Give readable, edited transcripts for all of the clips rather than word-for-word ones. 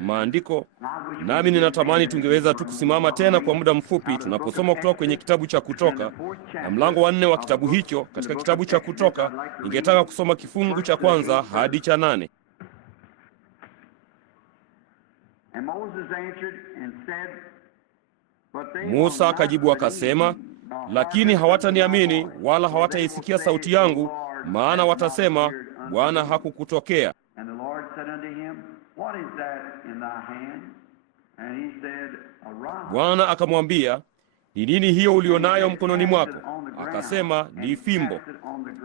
maandiko, nami ninatamani tungeweza tu kusimama tena kwa muda mfupi tunaposoma kutoka kwenye kitabu cha Kutoka na mlango wa 4 wa kitabu hicho. Katika kitabu cha Kutoka ningetaka kusoma kifungu cha 1 hadi cha 8. Musa akajibu akasema, lakini hawataniamini wala hawataisikia sauti yangu, maana watasema, Bwana hakukutokea. Bwana akamwambia, ni nini hiyo ulionayo mkononi mwako? Akasema, ni fimbo.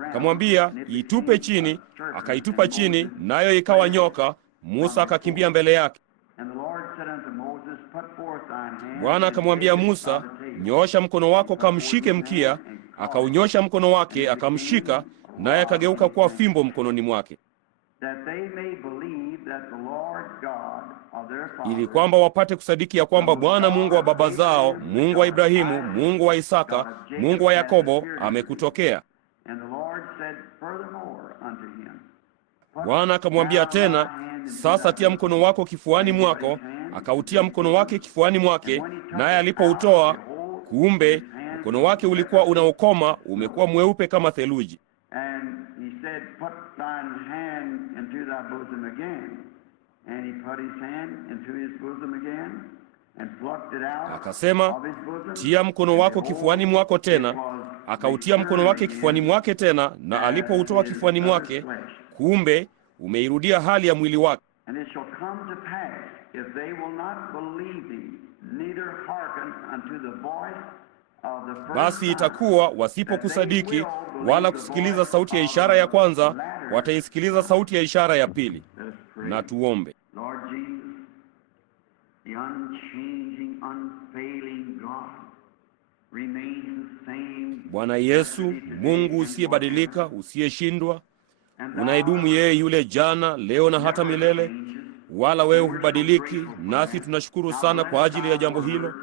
Akamwambia, itupe chini. Akaitupa chini, nayo ikawa nyoka. Musa akakimbia mbele yake. Bwana akamwambia Musa, nyoosha mkono wako kamshike mkia. Akaunyosha mkono wake akamshika, naye akageuka kuwa fimbo mkononi mwake, ili kwamba wapate kusadiki ya kwamba Bwana Mungu wa baba zao, Mungu wa Ibrahimu, Mungu wa Isaka, Mungu wa Yakobo amekutokea. Bwana akamwambia tena, sasa tia mkono wako kifuani mwako. Akautia mkono wake kifuani mwake, naye alipoutoa, kumbe mkono wake ulikuwa unaokoma, umekuwa mweupe kama theluji. Akasema, tia mkono wako kifuani mwako tena. Akautia mkono wake kifuani mwake tena, na alipoutoa kifuani mwake, kumbe umeirudia hali ya mwili wake. Basi itakuwa wasipokusadiki wala kusikiliza sauti ya ishara ya kwanza, wataisikiliza sauti ya ishara ya pili. Na tuombe. Bwana Yesu, Mungu usiyebadilika, usiyeshindwa, unayedumu yeye yule jana, leo na hata milele, wala wewe hubadiliki, nasi tunashukuru sana kwa ajili ya jambo hilo.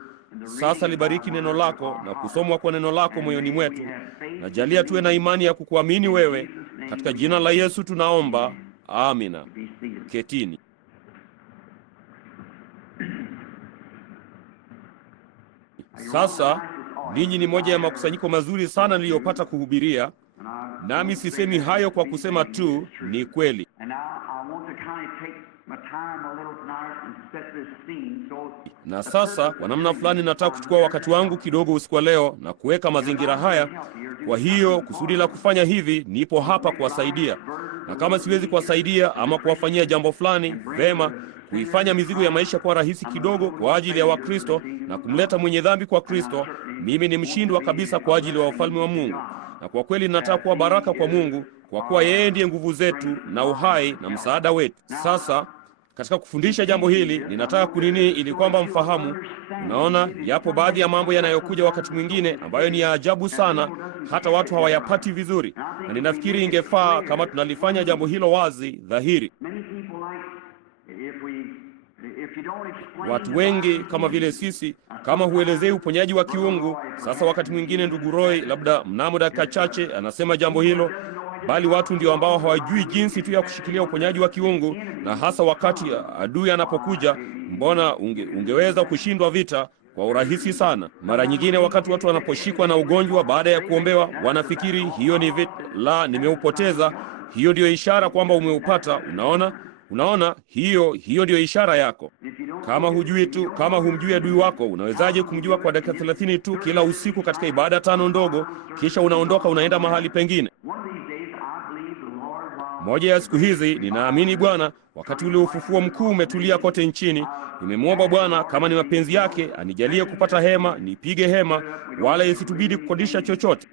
Sasa libariki neno lako na kusomwa kwa neno lako moyoni mwetu, na jalia tuwe na imani ya kukuamini wewe. Katika jina la Yesu tunaomba, amina. Ketini. Sasa ninyi ni moja ya makusanyiko mazuri sana niliyopata kuhubiria, nami sisemi hayo kwa kusema tu, ni kweli. Na sasa kwa namna fulani nataka kuchukua wakati wangu kidogo usiku wa leo na kuweka mazingira haya. Kwa hiyo kusudi la kufanya hivi, nipo hapa kuwasaidia, na kama siwezi kuwasaidia ama kuwafanyia jambo fulani, vema, kuifanya mizigo ya maisha kuwa rahisi kidogo kwa ajili ya Wakristo na kumleta mwenye dhambi kwa Kristo, mimi ni mshindwa kabisa kwa ajili ya ufalme wa Mungu. Na kwa kweli nataka kuwa baraka kwa Mungu, kwa kuwa yeye ndiye nguvu zetu na uhai na msaada wetu. Sasa katika kufundisha jambo hili ninataka kunini ili kwamba mfahamu. Unaona, yapo baadhi ya mambo yanayokuja wakati mwingine ambayo ni ya ajabu sana, hata watu hawayapati vizuri, na ninafikiri ingefaa kama tunalifanya jambo hilo wazi dhahiri. Watu wengi kama vile sisi, kama huelezei uponyaji wa kiungu. Sasa wakati mwingine ndugu Roy, labda mnamo dakika chache, anasema jambo hilo, bali watu ndio ambao hawajui jinsi tu ya kushikilia uponyaji wa kiungu, na hasa wakati adui anapokuja, mbona ungeweza kushindwa vita kwa urahisi sana. Mara nyingine wakati watu wanaposhikwa na ugonjwa baada ya kuombewa, wanafikiri hiyo ni vita. La, nimeupoteza. Hiyo ndio ishara kwamba umeupata. Unaona, hiyo ndio ishara yako. Kama hujui tu, kama humjui adui wako, unawezaje kumjua kwa dakika 30 tu kila usiku katika ibada 5 ndogo, kisha unaondoka unaenda mahali pengine? Moja ya siku hizi, ninaamini Bwana, wakati ule ufufuo mkuu umetulia kote nchini, nimemwomba Bwana kama ni mapenzi yake anijalie kupata hema, nipige hema, wala isitubidi kukodisha chochote,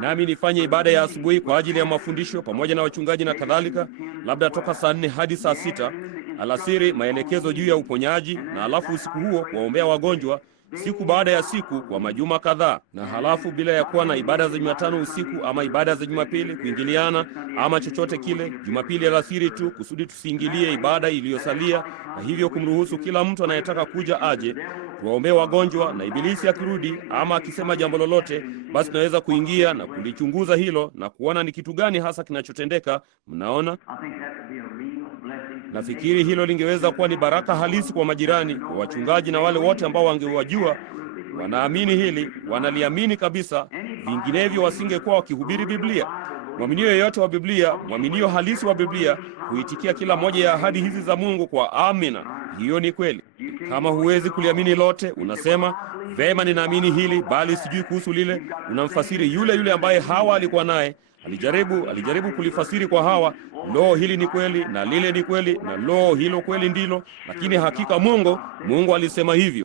nami nifanye ibada ya asubuhi kwa ajili ya mafundisho pamoja na wachungaji na kadhalika, labda toka saa 4 hadi saa 6 alasiri, maelekezo juu ya uponyaji, na halafu usiku huo kuwaombea wagonjwa, siku baada ya siku kwa majuma kadhaa, na halafu bila ya kuwa na ibada za Jumatano usiku ama ibada za Jumapili kuingiliana ama chochote kile, Jumapili alasiri tu, kusudi tusiingilie ibada iliyosalia, na hivyo kumruhusu kila mtu anayetaka kuja aje, tuwaombee wagonjwa, na ibilisi akirudi ama akisema jambo lolote, basi tunaweza kuingia na kulichunguza hilo na kuona ni kitu gani hasa kinachotendeka. Mnaona? Nafikiri hilo lingeweza kuwa ni baraka halisi kwa majirani, kwa wachungaji na wale wote ambao wangewajua wanaamini hili, wanaliamini kabisa, vinginevyo wasingekuwa wakihubiri Biblia. Mwaminio yeyote wa Biblia, mwaminio halisi wa Biblia, huitikia kila moja ya ahadi hizi za Mungu kwa amina. Hiyo ni kweli. Kama huwezi kuliamini lote, unasema vema, ninaamini hili bali sijui kuhusu lile, unamfasiri yule yule ambaye Hawa alikuwa naye. Alijaribu kulifasiri kwa Hawa, lo, hili ni kweli na lile ni kweli, na lo, hilo kweli ndilo, lakini hakika Mungu alisema hivyo.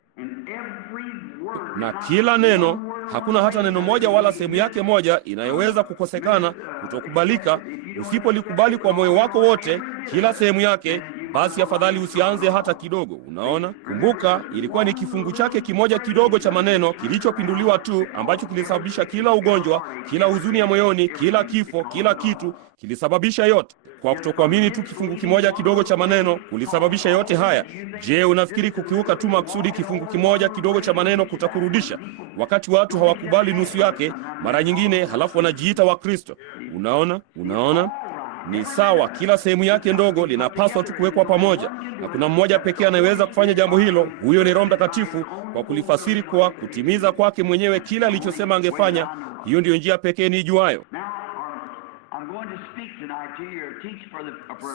Na kila neno, hakuna hata neno moja wala sehemu yake moja inayoweza kukosekana, kutokubalika. Usipolikubali kwa moyo wako wote kila sehemu yake, basi afadhali usianze hata kidogo. Unaona, kumbuka, ilikuwa ni kifungu chake kimoja kidogo cha maneno kilichopinduliwa tu ambacho kilisababisha kila ugonjwa, kila huzuni ya moyoni, kila kifo, kila kitu, kilisababisha yote. Kwa kutokuamini tu kifungu kimoja kidogo cha maneno kulisababisha yote haya. Je, unafikiri kukiuka tu makusudi kifungu kimoja kidogo cha maneno kutakurudisha? Wakati watu hawakubali nusu yake mara nyingine, halafu wanajiita Wakristo. Unaona? Ni sawa, kila sehemu yake ndogo linapaswa tu kuwekwa pamoja, na kuna mmoja pekee anayeweza kufanya jambo hilo. Huyo ni Roho Mtakatifu, kwa kulifasiri kwa kutimiza kwake mwenyewe kila alichosema angefanya. Hiyo ndiyo njia pekee nijuayo.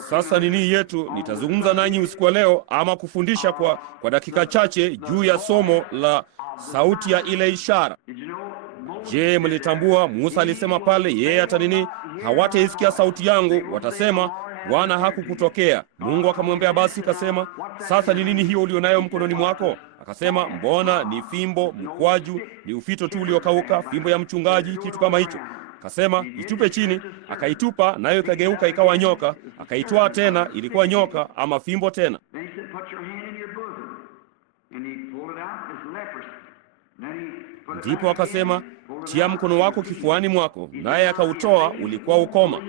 Sasa nini yetu, nitazungumza nanyi usiku wa leo, ama kufundisha kwa dakika chache juu ya somo la sauti ya ile ishara. Je, mlitambua Musa alisema pale, yeye atanini, hawataisikia sauti yangu, watasema Bwana hakukutokea. Mungu akamwambia basi, kasema, sasa ni nini hiyo ulionayo mkononi mwako? Akasema, mbona ni fimbo, mkwaju, ni ufito tu uliokauka, fimbo ya mchungaji, kitu kama hicho. Akasema, itupe chini. Akaitupa, nayo ikageuka ikawa nyoka. Akaitwaa tena, ilikuwa nyoka ama fimbo tena. Ndipo akasema, tia mkono wako kifuani mwako, naye akautoa, ulikuwa ukoma.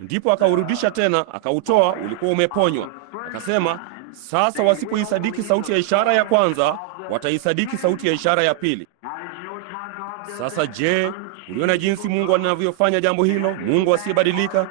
Ndipo akaurudisha tena, akautoa, ulikuwa umeponywa. Akasema, sasa wasipoisadiki sauti ya ishara ya kwanza, wataisadiki sauti ya ishara ya pili. Sasa je, uliona jinsi Mungu anavyofanya jambo hilo? Mungu asiyebadilika.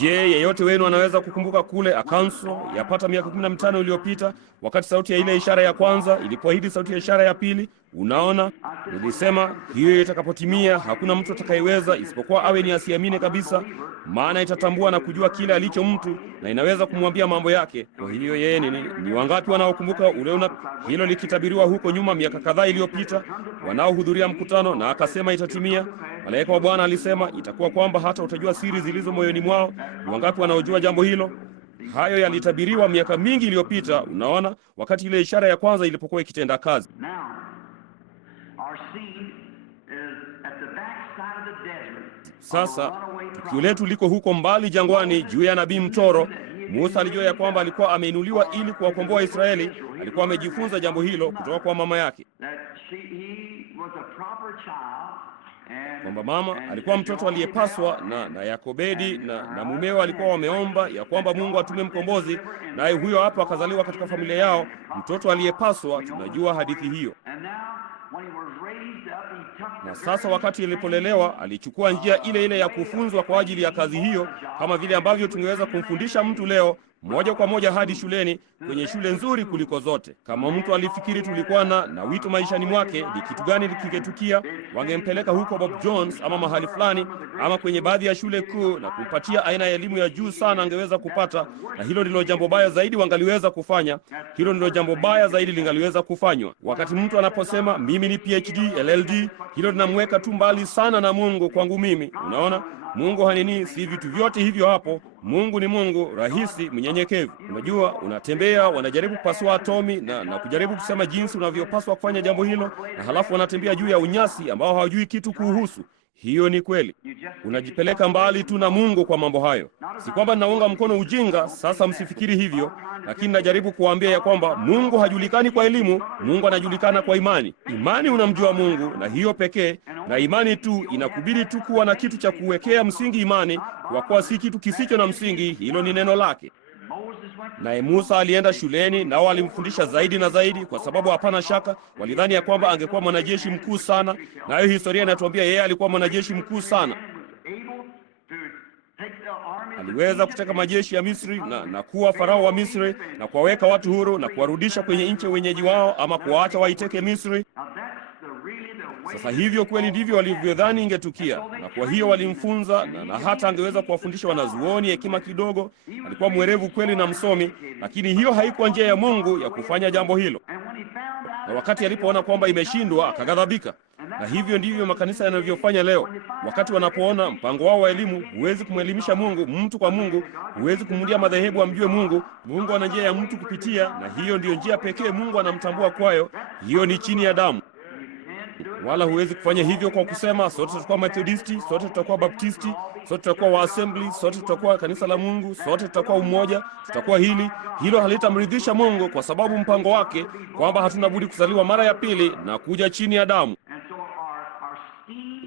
Je, yeyote wenu anaweza kukumbuka kule Akanso yapata miaka 15 iliyopita, wakati sauti ya ile ishara ya kwanza ilipoahidi sauti ya ishara ya pili? Unaona, nilisema hiyo itakapotimia, hakuna mtu atakayeweza isipokuwa awe ni asiamini kabisa, maana itatambua na kujua kile alicho mtu, na inaweza kumwambia mambo yake. Kwa hiyo yeye ni wangapi wanaokumbuka uliona hilo likitabiriwa huko nyuma miaka kadhaa iliyopita, wanaohudhuria mkutano na akasema itatimia? Malaika wa Bwana alisema itakuwa kwamba hata utajua siri zilizo moyoni mwao. Ni wangapi wanaojua jambo hilo? Hayo yalitabiriwa miaka mingi iliyopita, unaona, wakati ile ishara ya kwanza ilipokuwa ikitenda kazi. Sasa tukio letu liko huko mbali jangwani, juu ya nabii mtoro. Musa alijua ya kwamba alikuwa ameinuliwa ili kuwakomboa Israeli. Alikuwa amejifunza jambo hilo kutoka kwa mama yake, kwamba mama alikuwa mtoto aliyepaswa, na Yakobedi na mumewe alikuwa wameomba ya kwamba Mungu atume mkombozi, naye huyo hapa akazaliwa katika familia yao, mtoto aliyepaswa. Tunajua hadithi hiyo. Na sasa wakati alipolelewa, alichukua njia ile ile ya kufunzwa kwa ajili ya kazi hiyo, kama vile ambavyo tungeweza kumfundisha mtu leo moja kwa moja hadi shuleni, kwenye shule nzuri kuliko zote. Kama mtu alifikiri tulikuwa na wito maishani mwake, ni kitu gani kingetukia? Wangempeleka huko Bob Jones ama mahali fulani, ama kwenye baadhi ya shule kuu, na kumpatia aina ya elimu ya juu sana angeweza kupata, na hilo ndilo jambo baya zaidi wangaliweza kufanya. Hilo ndilo jambo baya zaidi lingaliweza kufanywa. Wakati mtu anaposema mimi ni PhD, LLD, hilo linamweka tu mbali sana na Mungu kwangu mimi. Unaona, Mungu hanini, si vitu vyote hivyo hapo. Mungu ni Mungu rahisi, mnyenyekevu. Unajua, unatembea, wanajaribu kupasua atomi na kujaribu kusema jinsi unavyopaswa kufanya jambo hilo, na halafu wanatembea juu ya unyasi ambao hawajui kitu kuhusu. Hiyo ni kweli. Unajipeleka mbali tu na Mungu kwa mambo hayo. Si kwamba ninaunga mkono ujinga, sasa msifikiri hivyo, lakini najaribu kuwaambia ya kwamba Mungu hajulikani kwa elimu, Mungu anajulikana kwa imani. Imani unamjua Mungu, na hiyo pekee, na imani tu inakubidi tu kuwa na kitu cha kuwekea msingi imani, kwa kuwa si kitu kisicho na msingi, hilo ni neno lake. Naye Musa alienda shuleni, nao walimfundisha zaidi na zaidi, kwa sababu hapana shaka walidhani ya kwamba angekuwa mwanajeshi mkuu sana, nayo historia inatuambia yeye alikuwa mwanajeshi mkuu sana. aliweza kuteka majeshi ya Misri na kuwa farao wa Misri na kuwaweka watu huru na kuwarudisha kwenye nchi wenyeji wao, ama kuwaacha waiteke Misri. Sasa hivyo kweli ndivyo walivyodhani ingetukia, na kwa hiyo walimfunza na hata angeweza kuwafundisha wanazuoni hekima kidogo. Alikuwa mwerevu kweli na msomi, lakini hiyo haikuwa njia ya Mungu ya kufanya jambo hilo. Na wakati alipoona kwamba imeshindwa, akaghadhabika. Na hivyo ndivyo makanisa yanavyofanya leo. Wakati wanapoona mpango wao wa elimu, huwezi kumwelimisha Mungu mtu kwa Mungu, huwezi kumndia madhehebu amjue Mungu. Mungu ana njia ya mtu kupitia, na hiyo ndiyo njia pekee Mungu anamtambua kwayo. Hiyo ni chini ya damu. Wala huwezi kufanya hivyo kwa kusema sote tutakuwa Methodisti, sote tutakuwa Baptisti, sote tutakuwa wa Assembly, sote tutakuwa kanisa la Mungu, sote tutakuwa umoja, tutakuwa hili. Hilo halitamridhisha Mungu, kwa sababu mpango wake kwamba hatuna budi kuzaliwa mara ya pili na kuja chini ya damu.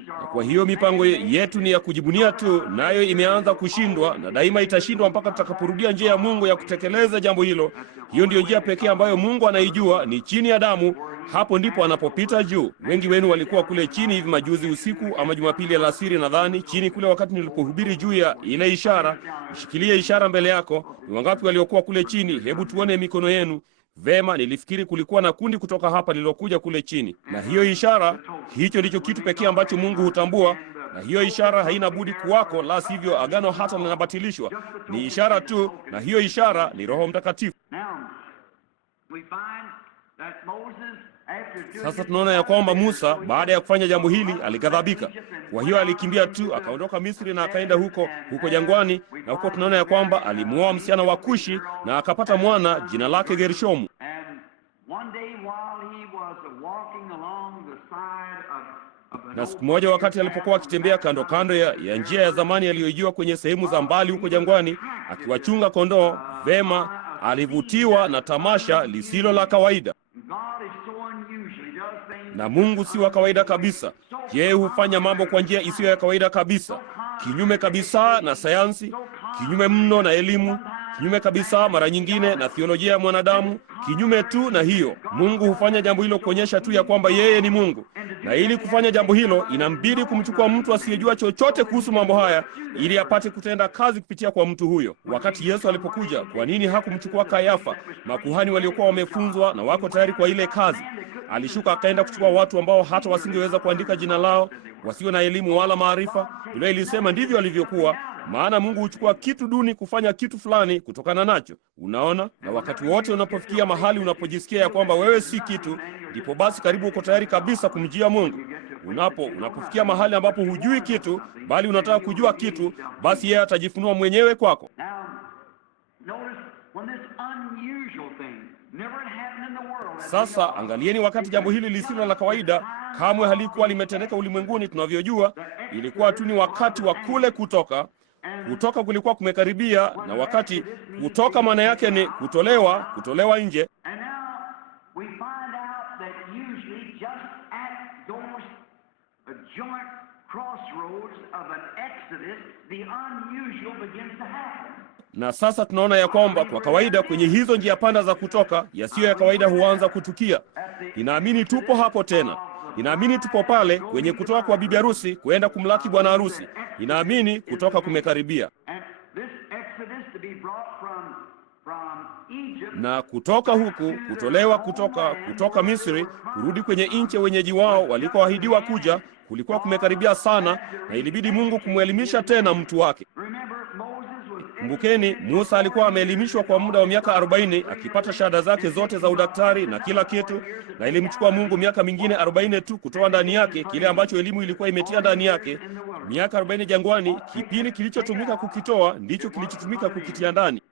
Na kwa hiyo mipango yetu ni ya kujibunia tu, nayo imeanza kushindwa na daima itashindwa mpaka tutakaporudia njia ya Mungu ya kutekeleza jambo hilo. Hiyo ndiyo njia pekee ambayo Mungu anaijua, ni chini ya damu. Hapo ndipo anapopita juu. Wengi wenu walikuwa kule chini hivi majuzi usiku, ama Jumapili alasiri nadhani, chini kule wakati nilipohubiri juu ya ile ishara. Ishikilie ishara mbele yako. Ni wangapi waliokuwa kule chini? Hebu tuone mikono yenu. Vema, nilifikiri kulikuwa na kundi kutoka hapa lilokuja kule chini. Na hiyo ishara, hicho ndicho kitu pekee ambacho Mungu hutambua, na hiyo ishara haina budi kuwako, la sivyo agano hata linabatilishwa. Ni ishara tu, na hiyo ishara ni Roho Mtakatifu. Sasa tunaona ya kwamba Musa baada ya kufanya jambo hili alighadhabika. Kwa hiyo alikimbia tu akaondoka Misri na akaenda huko jangwani, na huko tunaona ya kwamba alimuoa msichana wa Kushi na akapata mwana jina lake Gershomu. Na siku moja wakati alipokuwa akitembea kando kando ya njia ya zamani aliyoijua kwenye sehemu za mbali huko jangwani akiwachunga kondoo, vema, alivutiwa na tamasha lisilo la kawaida. Na Mungu si wa kawaida kabisa. Yeye hufanya mambo kwa njia isiyo ya kawaida kabisa, kinyume kabisa na sayansi, kinyume mno na elimu, kinyume kabisa mara nyingine na theolojia ya mwanadamu, kinyume tu na hiyo. Mungu hufanya jambo hilo kuonyesha tu ya kwamba yeye ni Mungu. Na ili kufanya jambo hilo inambidi kumchukua mtu asiyejua chochote kuhusu mambo haya ili apate kutenda kazi kupitia kwa mtu huyo. Wakati Yesu alipokuja, kwa nini hakumchukua Kayafa, makuhani waliokuwa wamefunzwa na wako tayari kwa ile kazi? Alishuka akaenda kuchukua watu ambao hata wasingeweza kuandika jina lao, wasio na elimu wala maarifa. Biblia ilisema ndivyo alivyokuwa, maana Mungu huchukua kitu duni kufanya kitu fulani kutokana nacho. Unaona? Na wakati wote unapofikia mahali unapojisikia ya kwamba wewe si kitu, ndipo basi karibu uko tayari kabisa kumjia Mungu. Unapofikia mahali ambapo hujui kitu, bali unataka kujua kitu, basi yeye atajifunua mwenyewe kwako. Sasa angalieni, wakati jambo hili lisilo la kawaida kamwe halikuwa limetendeka ulimwenguni tunavyojua, ilikuwa tu ni wakati wa kule kutoka kulikuwa kumekaribia, na wakati kutoka maana yake ni kutolewa nje. Na sasa tunaona ya kwamba kwa kawaida kwenye hizo njia panda za kutoka, yasiyo ya kawaida huanza kutukia. Ninaamini tupo hapo tena. Ninaamini tupo pale kwenye kutoka kwa bibi harusi kwenda kumlaki bwana harusi. Ninaamini kutoka kumekaribia. Na kutoka huku, kutolewa kutoka Misri, kurudi kwenye nchi wenyeji wao walikoahidiwa kuja, kulikuwa kumekaribia sana, na ilibidi Mungu kumwelimisha tena mtu wake. Kumbukeni, Musa alikuwa ameelimishwa kwa muda wa miaka 40 akipata shahada zake zote za udaktari na kila kitu, na ilimchukua Mungu miaka mingine 40 tu kutoa ndani yake kile ambacho elimu ilikuwa imetia ndani yake. Miaka 40 jangwani, kipindi kilichotumika kukitoa ndicho kilichotumika kukitia ndani.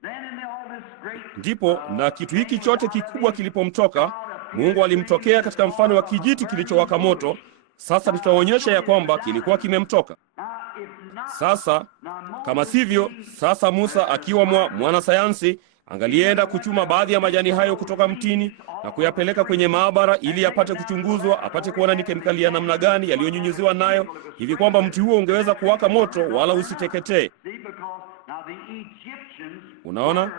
Ndipo na kitu hiki chote kikubwa kilipomtoka, Mungu alimtokea katika mfano wa kijiti kilichowaka moto. Sasa tutaonyesha ya kwamba kilikuwa kimemtoka. Sasa kama sivyo, sasa Musa akiwa mwanasayansi angalienda kuchuma baadhi ya majani hayo kutoka mtini na kuyapeleka kwenye maabara ili apate kuchunguzwa, apate kuona ni kemikali ya namna gani yaliyonyunyuziwa nayo hivi kwamba mti huo ungeweza kuwaka moto wala usiteketee. Unaona?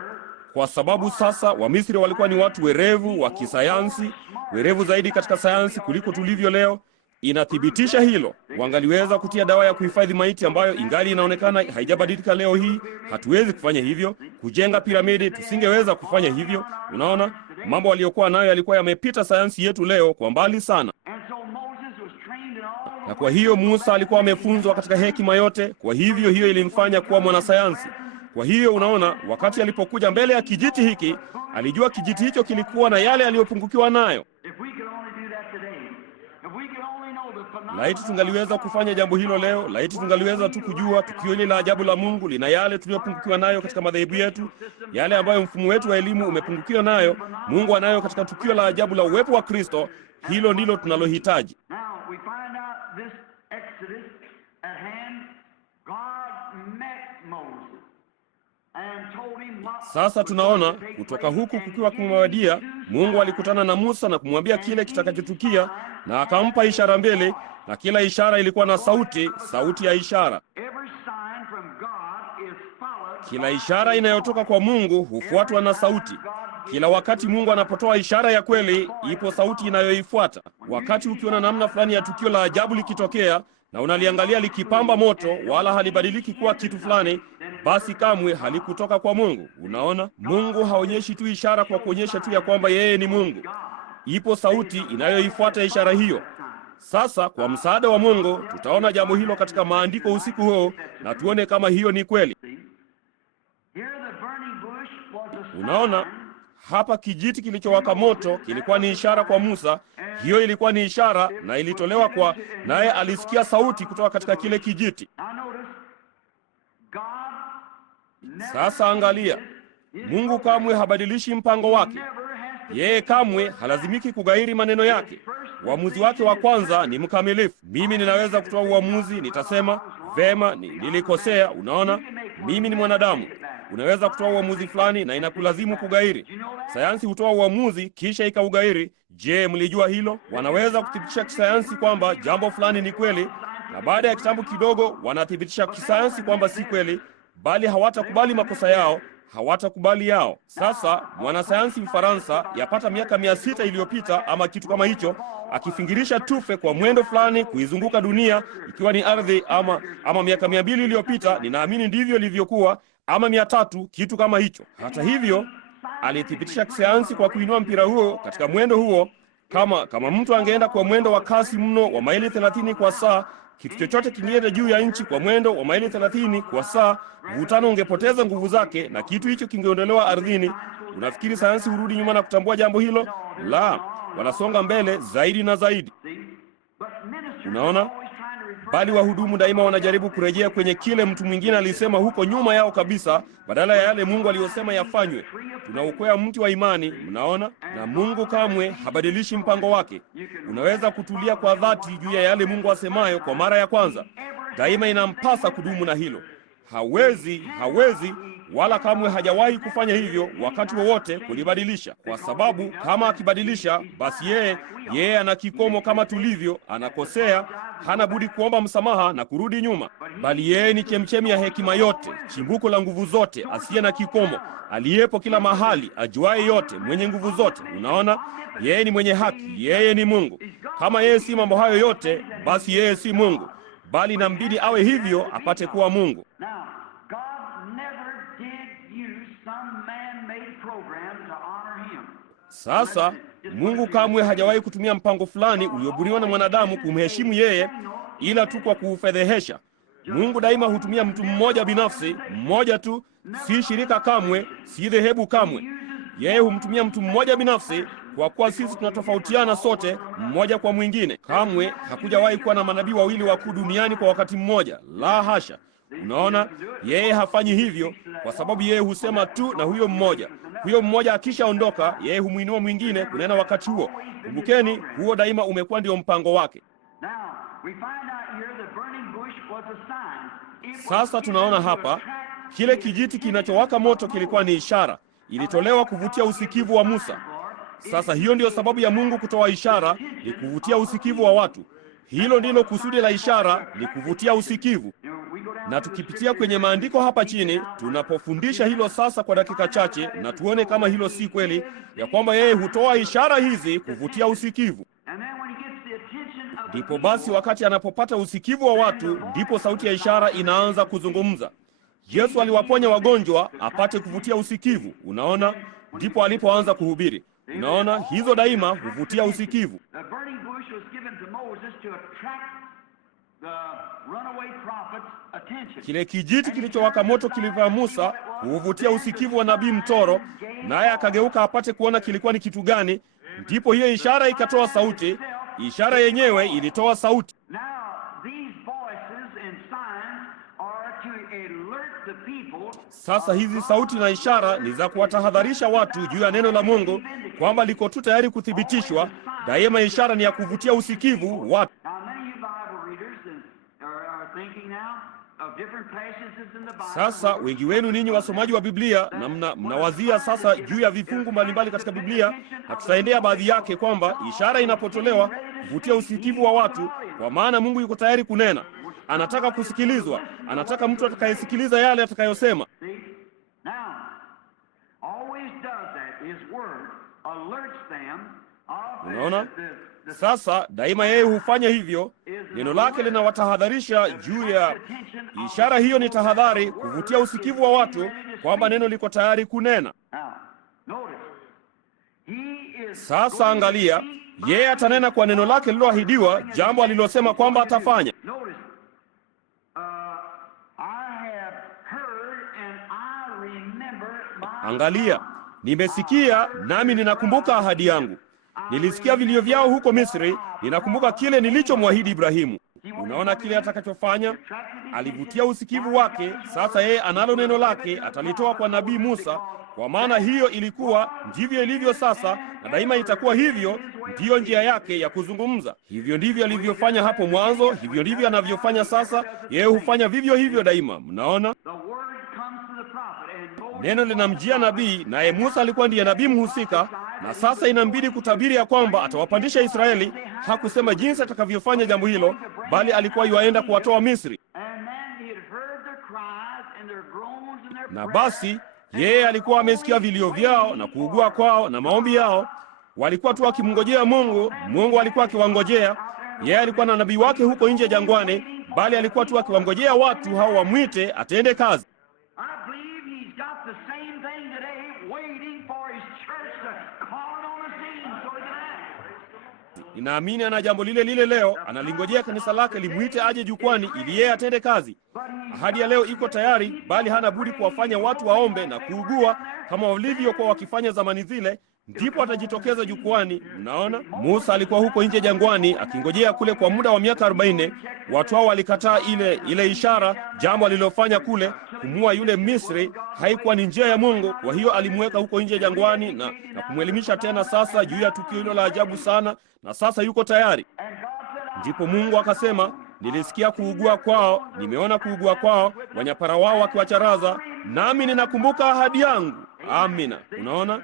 Kwa sababu sasa Wamisri walikuwa ni watu werevu wa kisayansi, werevu zaidi katika sayansi kuliko tulivyo leo. inathibitisha hilo. Wangaliweza kutia dawa ya kuhifadhi maiti ambayo ingali inaonekana haijabadilika leo hii. Hatuwezi kufanya hivyo. Kujenga piramidi, tusingeweza kufanya hivyo. Unaona, mambo waliokuwa nayo yalikuwa yamepita sayansi yetu leo kwa mbali sana. Na kwa hiyo Musa alikuwa amefunzwa katika hekima yote, kwa hivyo hiyo ilimfanya kuwa mwanasayansi. Kwa hiyo unaona, wakati alipokuja mbele ya kijiti hiki, alijua kijiti hicho kilikuwa na yale aliyopungukiwa nayo. Laiti tungaliweza kufanya jambo hilo leo. Laiti tungaliweza tu kujua tukio hili la ajabu la Mungu lina yale tuliyopungukiwa nayo katika madhehebu yetu, yale ambayo mfumo wetu wa elimu umepungukiwa nayo, Mungu anayo katika tukio la ajabu la uwepo wa Kristo. Hilo ndilo tunalohitaji. Sasa tunaona kutoka huku kukiwa kumewadia, Mungu alikutana na Musa na kumwambia kile kitakachotukia, na akampa ishara mbele, na kila ishara ilikuwa na sauti ya ishara. Kila ishara inayotoka kwa Mungu hufuatwa na sauti. Kila wakati Mungu anapotoa ishara ya kweli, ipo sauti inayoifuata. Wakati ukiona namna fulani ya tukio la ajabu likitokea na unaliangalia likipamba moto, wala halibadiliki kuwa kitu fulani, basi kamwe halikutoka kwa Mungu. Unaona, Mungu haonyeshi tu ishara kwa kuonyesha tu ya kwamba yeye ni Mungu. Ipo sauti inayoifuata ishara hiyo. Sasa kwa msaada wa Mungu tutaona jambo hilo katika maandiko usiku huo, na tuone kama hiyo ni kweli. Unaona, hapa kijiti kilichowaka moto kilikuwa ni ishara kwa Musa. Hiyo ilikuwa ni ishara na ilitolewa kwa, naye alisikia sauti kutoka katika kile kijiti. Sasa angalia, Mungu kamwe habadilishi mpango wake. Yeye kamwe halazimiki kugairi maneno yake. Uamuzi wake wa kwanza ni mkamilifu. Mimi ninaweza kutoa uamuzi, nitasema vema, nilikosea. Unaona, mimi ni mwanadamu. Unaweza kutoa uamuzi fulani na inakulazimu kugairi. Sayansi hutoa uamuzi kisha ikaugairi. Je, mlijua hilo? Wanaweza kuthibitisha kisayansi kwamba jambo fulani ni kweli, na baada ya kitambo kidogo wanathibitisha kisayansi kwamba si kweli, bali hawatakubali makosa yao, hawatakubali yao. Sasa mwanasayansi Mfaransa yapata miaka 600 iliyopita ama kitu kama hicho, akifingirisha tufe kwa mwendo fulani kuizunguka dunia ikiwa ni ardhi, ama miaka 200 iliyopita, ninaamini ndivyo ilivyokuwa, ama 300, kitu kama hicho. Hata hivyo alithibitisha kisayansi kwa kuinua mpira huo katika mwendo huo. Kama mtu angeenda kwa mwendo wa kasi mno wa maili 30 kwa saa, kitu chochote kingine juu ya nchi kwa mwendo wa maili 30 kwa saa, mvutano ungepoteza nguvu zake na kitu hicho kingeondolewa ardhini. Unafikiri sayansi hurudi nyuma na kutambua jambo hilo? La, wanasonga mbele zaidi na zaidi. Unaona? Bali wahudumu daima wanajaribu kurejea kwenye kile mtu mwingine alisema huko nyuma yao kabisa, badala ya yale Mungu aliyosema yafanywe. Tunaukwea mti wa imani, mnaona? Na Mungu kamwe habadilishi mpango wake. Unaweza kutulia kwa dhati juu ya yale Mungu asemayo kwa mara ya kwanza. Daima inampasa kudumu na hilo. Hawezi wala kamwe hajawahi kufanya hivyo wakati wowote kulibadilisha, kwa sababu kama akibadilisha, basi yeye ana kikomo. Kama tulivyo, anakosea, hana budi kuomba msamaha na kurudi nyuma. Bali yeye ni chemchemi ya hekima yote, chimbuko la nguvu zote, asiye na kikomo, aliyepo kila mahali, ajuaye yote, mwenye nguvu zote. Unaona, yeye ni mwenye haki, yeye ni Mungu. Kama yeye si mambo hayo yote, basi yeye si Mungu, bali inambidi awe hivyo apate kuwa Mungu. Sasa Mungu kamwe hajawahi kutumia mpango fulani uliobuniwa na mwanadamu kumheshimu yeye, ila tu kwa kuufedhehesha. Mungu daima hutumia mtu mmoja binafsi, mmoja tu, si shirika kamwe, si dhehebu kamwe. Yeye humtumia mtu mmoja binafsi, kwa kuwa sisi tunatofautiana sote mmoja kwa mwingine. Kamwe hakujawahi kuwa na manabii wawili wakuu duniani kwa wakati mmoja, la hasha. Unaona, yeye hafanyi hivyo, kwa sababu yeye husema tu na huyo mmoja akishaondoka, yeye humuinua mwingine kunena wakati huo. Kumbukeni, huo daima umekuwa ndio mpango wake. Sasa tunaona hapa kile kijiti kinachowaka moto kilikuwa ni ishara, ilitolewa kuvutia usikivu wa Musa. Sasa hiyo ndiyo sababu ya Mungu kutoa ishara, ni kuvutia usikivu wa watu. Hilo ndilo kusudi la ishara, ni kuvutia usikivu. Na tukipitia kwenye maandiko hapa chini, tunapofundisha hilo sasa kwa dakika chache, na tuone kama hilo si kweli, ya kwamba yeye hutoa ishara hizi kuvutia usikivu. Ndipo basi wakati anapopata usikivu wa watu, ndipo sauti ya ishara inaanza kuzungumza. Yesu aliwaponya wagonjwa apate kuvutia usikivu. Unaona, ndipo alipoanza kuhubiri. Unaona, hizo daima huvutia usikivu. Kile kijiti kilichowaka moto kilivaa Musa huvutia usikivu wa nabii mtoro, naye akageuka apate kuona kilikuwa ni kitu gani. Ndipo hiyo ishara ikatoa sauti. Ishara yenyewe ilitoa sauti. Sasa hizi sauti na ishara ni za kuwatahadharisha watu juu ya neno la Mungu kwamba liko tu tayari kuthibitishwa. Daima ishara ni ya kuvutia usikivu watu. Sasa wengi wenu ninyi wasomaji wa Biblia na mnawazia sasa juu ya vifungu mbalimbali katika Biblia, na tutaendea baadhi yake, kwamba ishara inapotolewa kuvutia usikivu wa watu, kwa maana Mungu yuko tayari kunena. Anataka kusikilizwa. Anataka mtu atakayesikiliza yale atakayosema. Unaona? Sasa daima yeye hufanya hivyo. Neno lake linawatahadharisha juu ya ishara hiyo. Ni tahadhari kuvutia usikivu wa watu kwamba neno liko tayari kunena. Sasa angalia, yeye atanena kwa neno lake lililoahidiwa, jambo alilosema kwamba atafanya. Angalia, nimesikia nami ninakumbuka ahadi yangu. Nilisikia vilio vyao huko Misri, ninakumbuka kile nilichomwahidi Ibrahimu. Unaona kile atakachofanya? Alivutia usikivu wake. Sasa yeye analo neno lake, atalitoa kwa nabii Musa, kwa maana hiyo ilikuwa, ndivyo ilivyo sasa, na daima itakuwa hivyo. Ndiyo njia yake ya kuzungumza. Hivyo ndivyo alivyofanya hapo mwanzo, hivyo ndivyo anavyofanya sasa. Yeye hufanya vivyo hivyo daima. Mnaona? Neno linamjia nabii, naye Musa alikuwa ndiye nabii mhusika, na sasa inambidi kutabiri ya kwamba atawapandisha Israeli. Hakusema jinsi atakavyofanya jambo hilo, bali alikuwa yuaenda kuwatoa Misri. Na basi yeye alikuwa amesikia vilio vyao na kuugua kwao na maombi yao. Walikuwa tu wakimngojea Mungu. Mungu alikuwa akiwangojea. Yeye alikuwa na nabii wake huko nje jangwani, bali alikuwa tu akiwangojea watu hao wamwite atende kazi. Ninaamini ana jambo lile lile leo. Analingojea kanisa lake limwite aje jukwani ili yeye atende kazi. Ahadi ya leo iko tayari, bali hana budi kuwafanya watu waombe na kuugua kama walivyokuwa wakifanya zamani zile, ndipo atajitokeza jukwani. Mnaona, Musa alikuwa huko nje jangwani akingojea kule kwa muda wa miaka 40. Watu hao walikataa ile ishara. Jambo alilofanya kule kumua yule Misri haikuwa ni njia ya Mungu. Kwa hiyo alimweka huko nje jangwani na kumwelimisha tena sasa juu ya tukio hilo la ajabu sana, na sasa yuko tayari. Ndipo Mungu akasema, nilisikia kuugua kwao, nimeona kuugua kwao, wanyapara wao wakiwacharaza, nami ninakumbuka ahadi yangu. Amina. Unaona,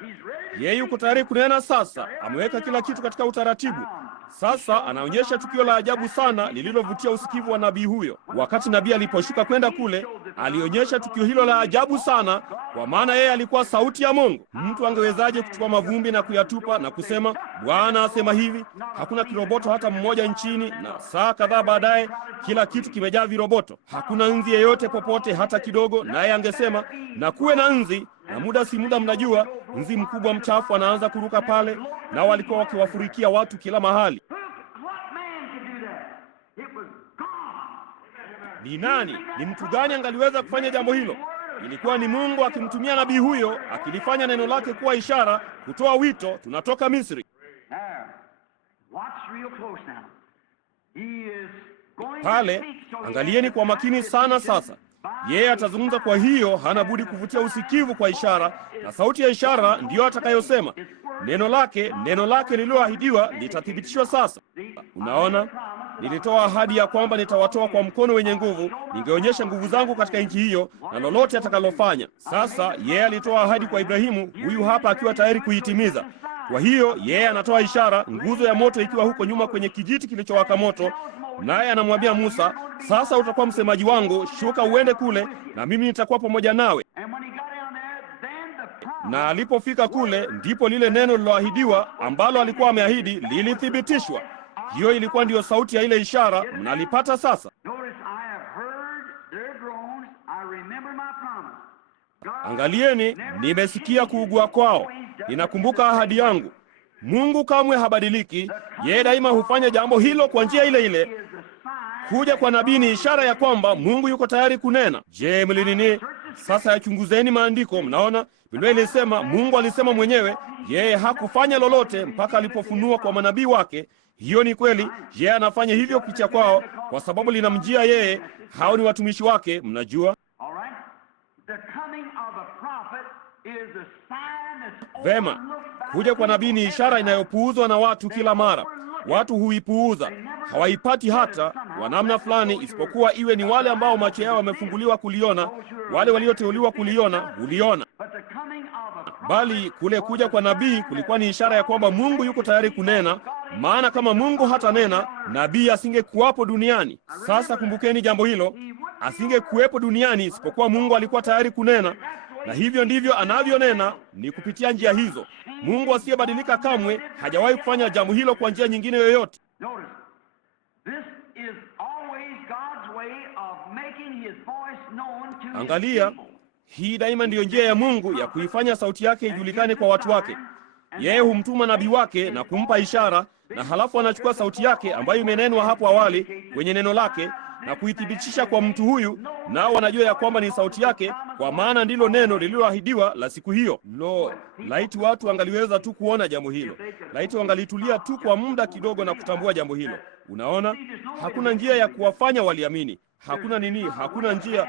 yeye yuko tayari kunena sasa. Ameweka kila kitu katika utaratibu. Sasa anaonyesha tukio la ajabu sana lililovutia usikivu wa nabii huyo. Wakati nabii aliposhuka kwenda kule, alionyesha tukio hilo la ajabu sana, kwa maana yeye alikuwa sauti ya Mungu. Mtu angewezaje kuchukua mavumbi na kuyatupa na kusema, Bwana asema hivi? Hakuna kiroboto hata mmoja nchini, na saa kadhaa baadaye kila kitu kimejaa viroboto. Hakuna nzi yeyote popote hata kidogo, naye angesema, na kuwe na nzi. Na muda si muda, mnajua, nzi mkubwa mchafu anaanza kuruka pale, na walikuwa wakiwafurikia watu kila mahali. Ni nani, ni mtu gani angaliweza kufanya jambo hilo? Ilikuwa ni Mungu akimtumia nabii huyo, akilifanya neno lake kuwa ishara, kutoa wito, tunatoka Misri. Pale angalieni kwa makini sana sasa. Yeye atazungumza, kwa hiyo hana budi kuvutia usikivu kwa ishara, na sauti ya ishara ndiyo atakayosema. Neno lake lililoahidiwa litathibitishwa sasa. Unaona, nilitoa ahadi ya kwamba nitawatoa kwa mkono wenye nguvu, ningeonyesha nguvu zangu katika nchi hiyo na lolote atakalofanya. Sasa yeye alitoa ahadi kwa Ibrahimu, huyu hapa akiwa tayari kuitimiza. Kwa hiyo yeye anatoa ishara, nguzo ya moto ikiwa huko nyuma kwenye kijiti kilichowaka moto, naye anamwambia Musa, sasa utakuwa msemaji wangu, shuka uende kule na mimi nitakuwa pamoja nawe. Na alipofika kule, ndipo lile neno liloahidiwa ambalo alikuwa ameahidi lilithibitishwa. Hiyo ilikuwa ndiyo sauti ya ile ishara. Mnalipata sasa? Angalieni, nimesikia kuugua kwao, ninakumbuka ahadi yangu. Mungu kamwe habadiliki, yeye daima hufanya jambo hilo kwa njia ile ile. Kuja kwa nabii ni ishara ya kwamba Mungu yuko tayari kunena. Je, mlinini? Sasa yachunguzeni maandiko. Mnaona Biblia ilisema, Mungu alisema mwenyewe, yeye hakufanya lolote mpaka alipofunua kwa manabii wake. Hiyo ni kweli, yeye anafanya hivyo kupitia kwao kwa sababu linamjia yeye. Hao ni watumishi wake, mnajua. Vema, kuja kwa nabii ni ishara inayopuuzwa na watu kila mara. Watu huipuuza, hawaipati hata kwa namna fulani, isipokuwa iwe ni wale ambao macho yao wamefunguliwa kuliona. Wale walioteuliwa kuliona huliona. Bali kule kuja kwa nabii kulikuwa ni ishara ya kwamba Mungu yuko tayari kunena, maana kama Mungu hatanena, nabii asingekuwapo duniani. Sasa kumbukeni jambo hilo, asingekuwepo duniani isipokuwa Mungu alikuwa tayari kunena. Na hivyo ndivyo anavyonena, ni kupitia njia hizo. Mungu asiyebadilika kamwe hajawahi kufanya jambo hilo kwa njia nyingine yoyote. Angalia, hii daima ndiyo njia ya Mungu ya kuifanya sauti yake ijulikane kwa watu wake. Yeye humtuma nabii wake na kumpa ishara, na halafu anachukua sauti yake ambayo imenenwa hapo awali kwenye neno lake na kuithibitisha kwa mtu huyu, nao wanajua ya kwamba ni sauti yake, kwa maana ndilo neno lililoahidiwa la siku hiyo. Lo, laiti watu wangaliweza tu kuona jambo hilo. Laiti wangalitulia tu kwa muda kidogo na kutambua jambo hilo. Unaona, hakuna njia ya kuwafanya waliamini. Hakuna nini, hakuna njia.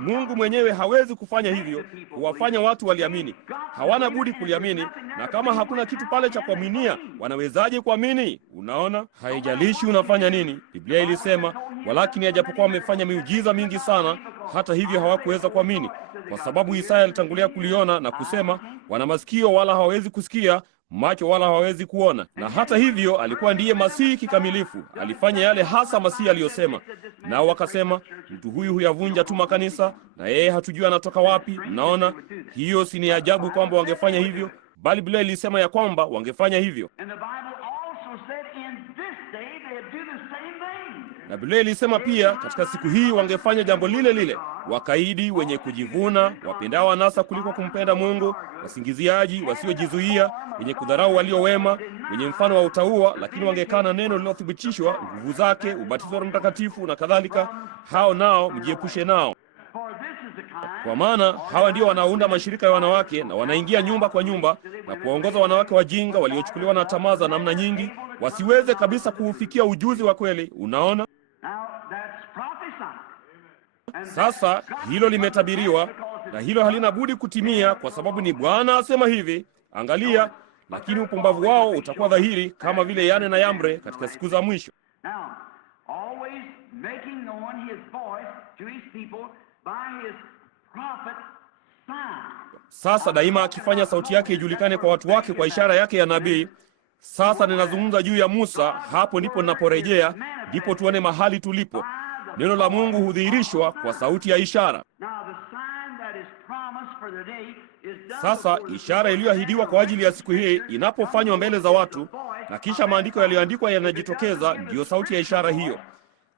Mungu mwenyewe hawezi kufanya hivyo, kuwafanya watu waliamini. Hawana budi kuliamini, na kama hakuna kitu pale cha kuaminia, wanawezaje kuamini? Unaona, haijalishi unafanya nini. Biblia ilisema, walakini ajapokuwa wamefanya miujiza mingi sana, hata hivyo hawakuweza kuamini, kwa sababu Isaya alitangulia kuliona na kusema, wana masikio wala hawawezi kusikia, macho wala hawawezi kuona. Na hata hivyo alikuwa ndiye Masihi kikamilifu, alifanya yale hasa Masihi aliyosema. Nao wakasema, mtu huyu huyavunja tu makanisa, na yeye hatujui anatoka wapi. Mnaona, hiyo si ni ajabu kwamba wangefanya hivyo, bali Biblia ilisema ya kwamba wangefanya hivyo. Na Biblia ilisema pia katika siku hii wangefanya jambo lile lile. Wakaidi, wenye kujivuna, wapendao anasa kuliko kumpenda Mungu, wasingiziaji, wasiojizuia, wenye kudharau walio wema, wenye mfano wa utauwa, lakini wangekana neno lililothibitishwa, nguvu zake, ubatizo wa Mtakatifu na kadhalika. Hao nao mjiepushe nao, kwa maana hawa ndio wanaounda mashirika ya wanawake, na wanaingia nyumba kwa nyumba na kuwaongoza wanawake wajinga waliochukuliwa na tamaa za namna nyingi, wasiweze kabisa kuufikia ujuzi wa kweli. Unaona? Sasa hilo limetabiriwa, na hilo halina budi kutimia, kwa sababu ni Bwana asema hivi. Angalia, lakini upumbavu wao utakuwa dhahiri kama vile Yane na Yambre katika siku za mwisho. Sasa daima akifanya sauti yake ijulikane kwa watu wake kwa ishara yake ya nabii. Sasa ninazungumza juu ya Musa. Hapo ndipo ninaporejea, ndipo tuone mahali tulipo. Neno la Mungu hudhihirishwa kwa sauti ya ishara. Sasa ishara iliyoahidiwa kwa ajili ya siku hii inapofanywa mbele za watu, na kisha maandiko yaliyoandikwa yanajitokeza, ndiyo sauti ya ishara hiyo.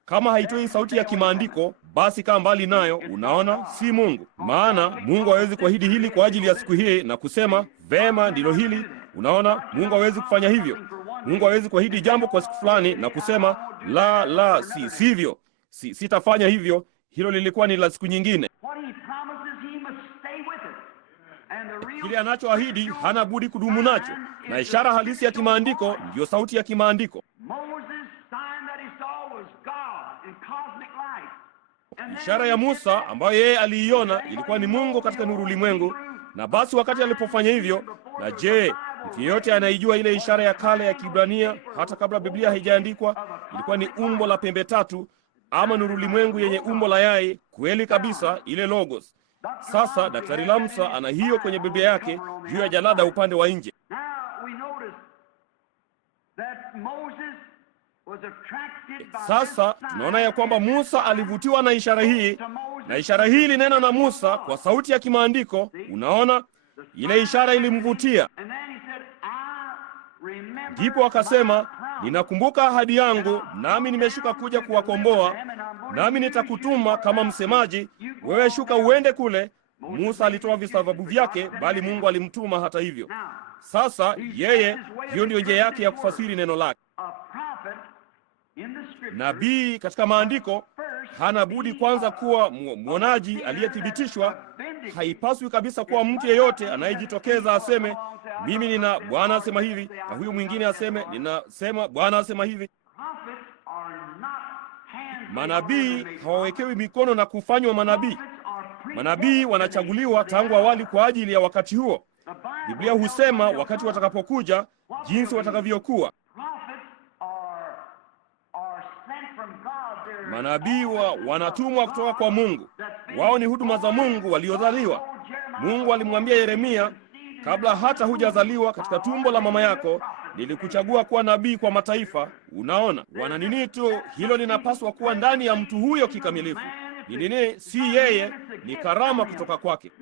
Kama haitoi sauti ya kimaandiko, basi kaa mbali nayo. Unaona, si Mungu. Maana Mungu hawezi kuahidi hili kwa ajili ya siku hii na kusema, vema, ndilo hili. Unaona, Mungu hawezi kufanya hivyo. Mungu hawezi kuahidi jambo kwa siku fulani na kusema, la, sivyo. Sitafanya hivyo. Hilo lilikuwa ni la siku nyingine. Kile anachoahidi hana budi kudumu nacho, na ishara halisi ya kimaandiko ndiyo sauti ya kimaandiko. Ishara ya Musa ambayo yeye aliiona ilikuwa ni Mungu katika nuru ulimwengu. Na basi wakati alipofanya hivyo, na je, mtu yeyote anaijua ile ishara ya kale ya Kiebrania hata kabla Biblia haijaandikwa? Ilikuwa ni umbo la pembe tatu, ama nuru ulimwengu yenye umbo la yai, kweli kabisa, ile logos. Sasa Daktari Lamsa ana hiyo kwenye Biblia yake juu ya jalada upande wa nje. Sasa tunaona ya kwamba Musa alivutiwa na ishara hii, na ishara hii ilinena na Musa kwa sauti ya kimaandiko. Unaona, ile ishara ilimvutia. Ndipo akasema, ninakumbuka ahadi yangu, nami nimeshuka kuja kuwakomboa, nami nitakutuma kama msemaji, wewe shuka uende kule. Musa alitoa visababu vyake, bali Mungu alimtuma hata hivyo. Sasa yeye, hiyo ndio njia yake ya kufasiri neno lake. Nabii katika maandiko hana budi kwanza kuwa mwonaji aliyethibitishwa. Haipaswi kabisa kuwa mtu yeyote anayejitokeza aseme mimi nina Bwana asema hivi, na huyu mwingine aseme ninasema Bwana asema hivi. Manabii hawawekewi mikono na kufanywa manabii. Manabii wanachaguliwa tangu awali kwa ajili ya wakati huo. Biblia husema wakati watakapokuja, jinsi watakavyokuwa. Manabii wanatumwa kutoka kwa Mungu. Wao ni huduma za Mungu waliozaliwa. Mungu alimwambia Yeremia, kabla hata hujazaliwa katika tumbo la mama yako, nilikuchagua kuwa nabii kwa mataifa. Unaona, wana nini tu, hilo linapaswa kuwa ndani ya mtu huyo kikamilifu. Ni nini? Si yeye, ni karama kutoka kwake.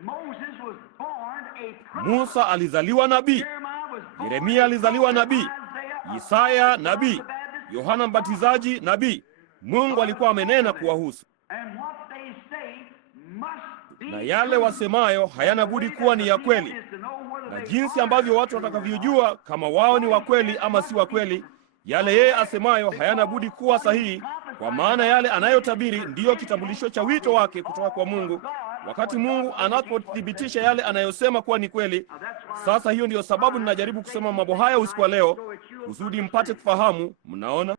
Musa alizaliwa nabii, Yeremia alizaliwa nabii, Isaya nabii, Yohana Mbatizaji nabii. Mungu alikuwa amenena kuwahusu, na yale wasemayo hayana budi kuwa ni ya kweli. Na jinsi ambavyo watu watakavyojua kama wao ni wa kweli ama si wa kweli, yale yeye asemayo hayana budi kuwa sahihi, kwa maana yale anayotabiri ndiyo kitambulisho cha wito wake kutoka kwa Mungu. Wakati Mungu anapothibitisha yale anayosema kuwa ni kweli. Sasa hiyo ndiyo sababu ninajaribu kusema mambo haya usiku wa leo, kusudi mpate kufahamu. Mnaona?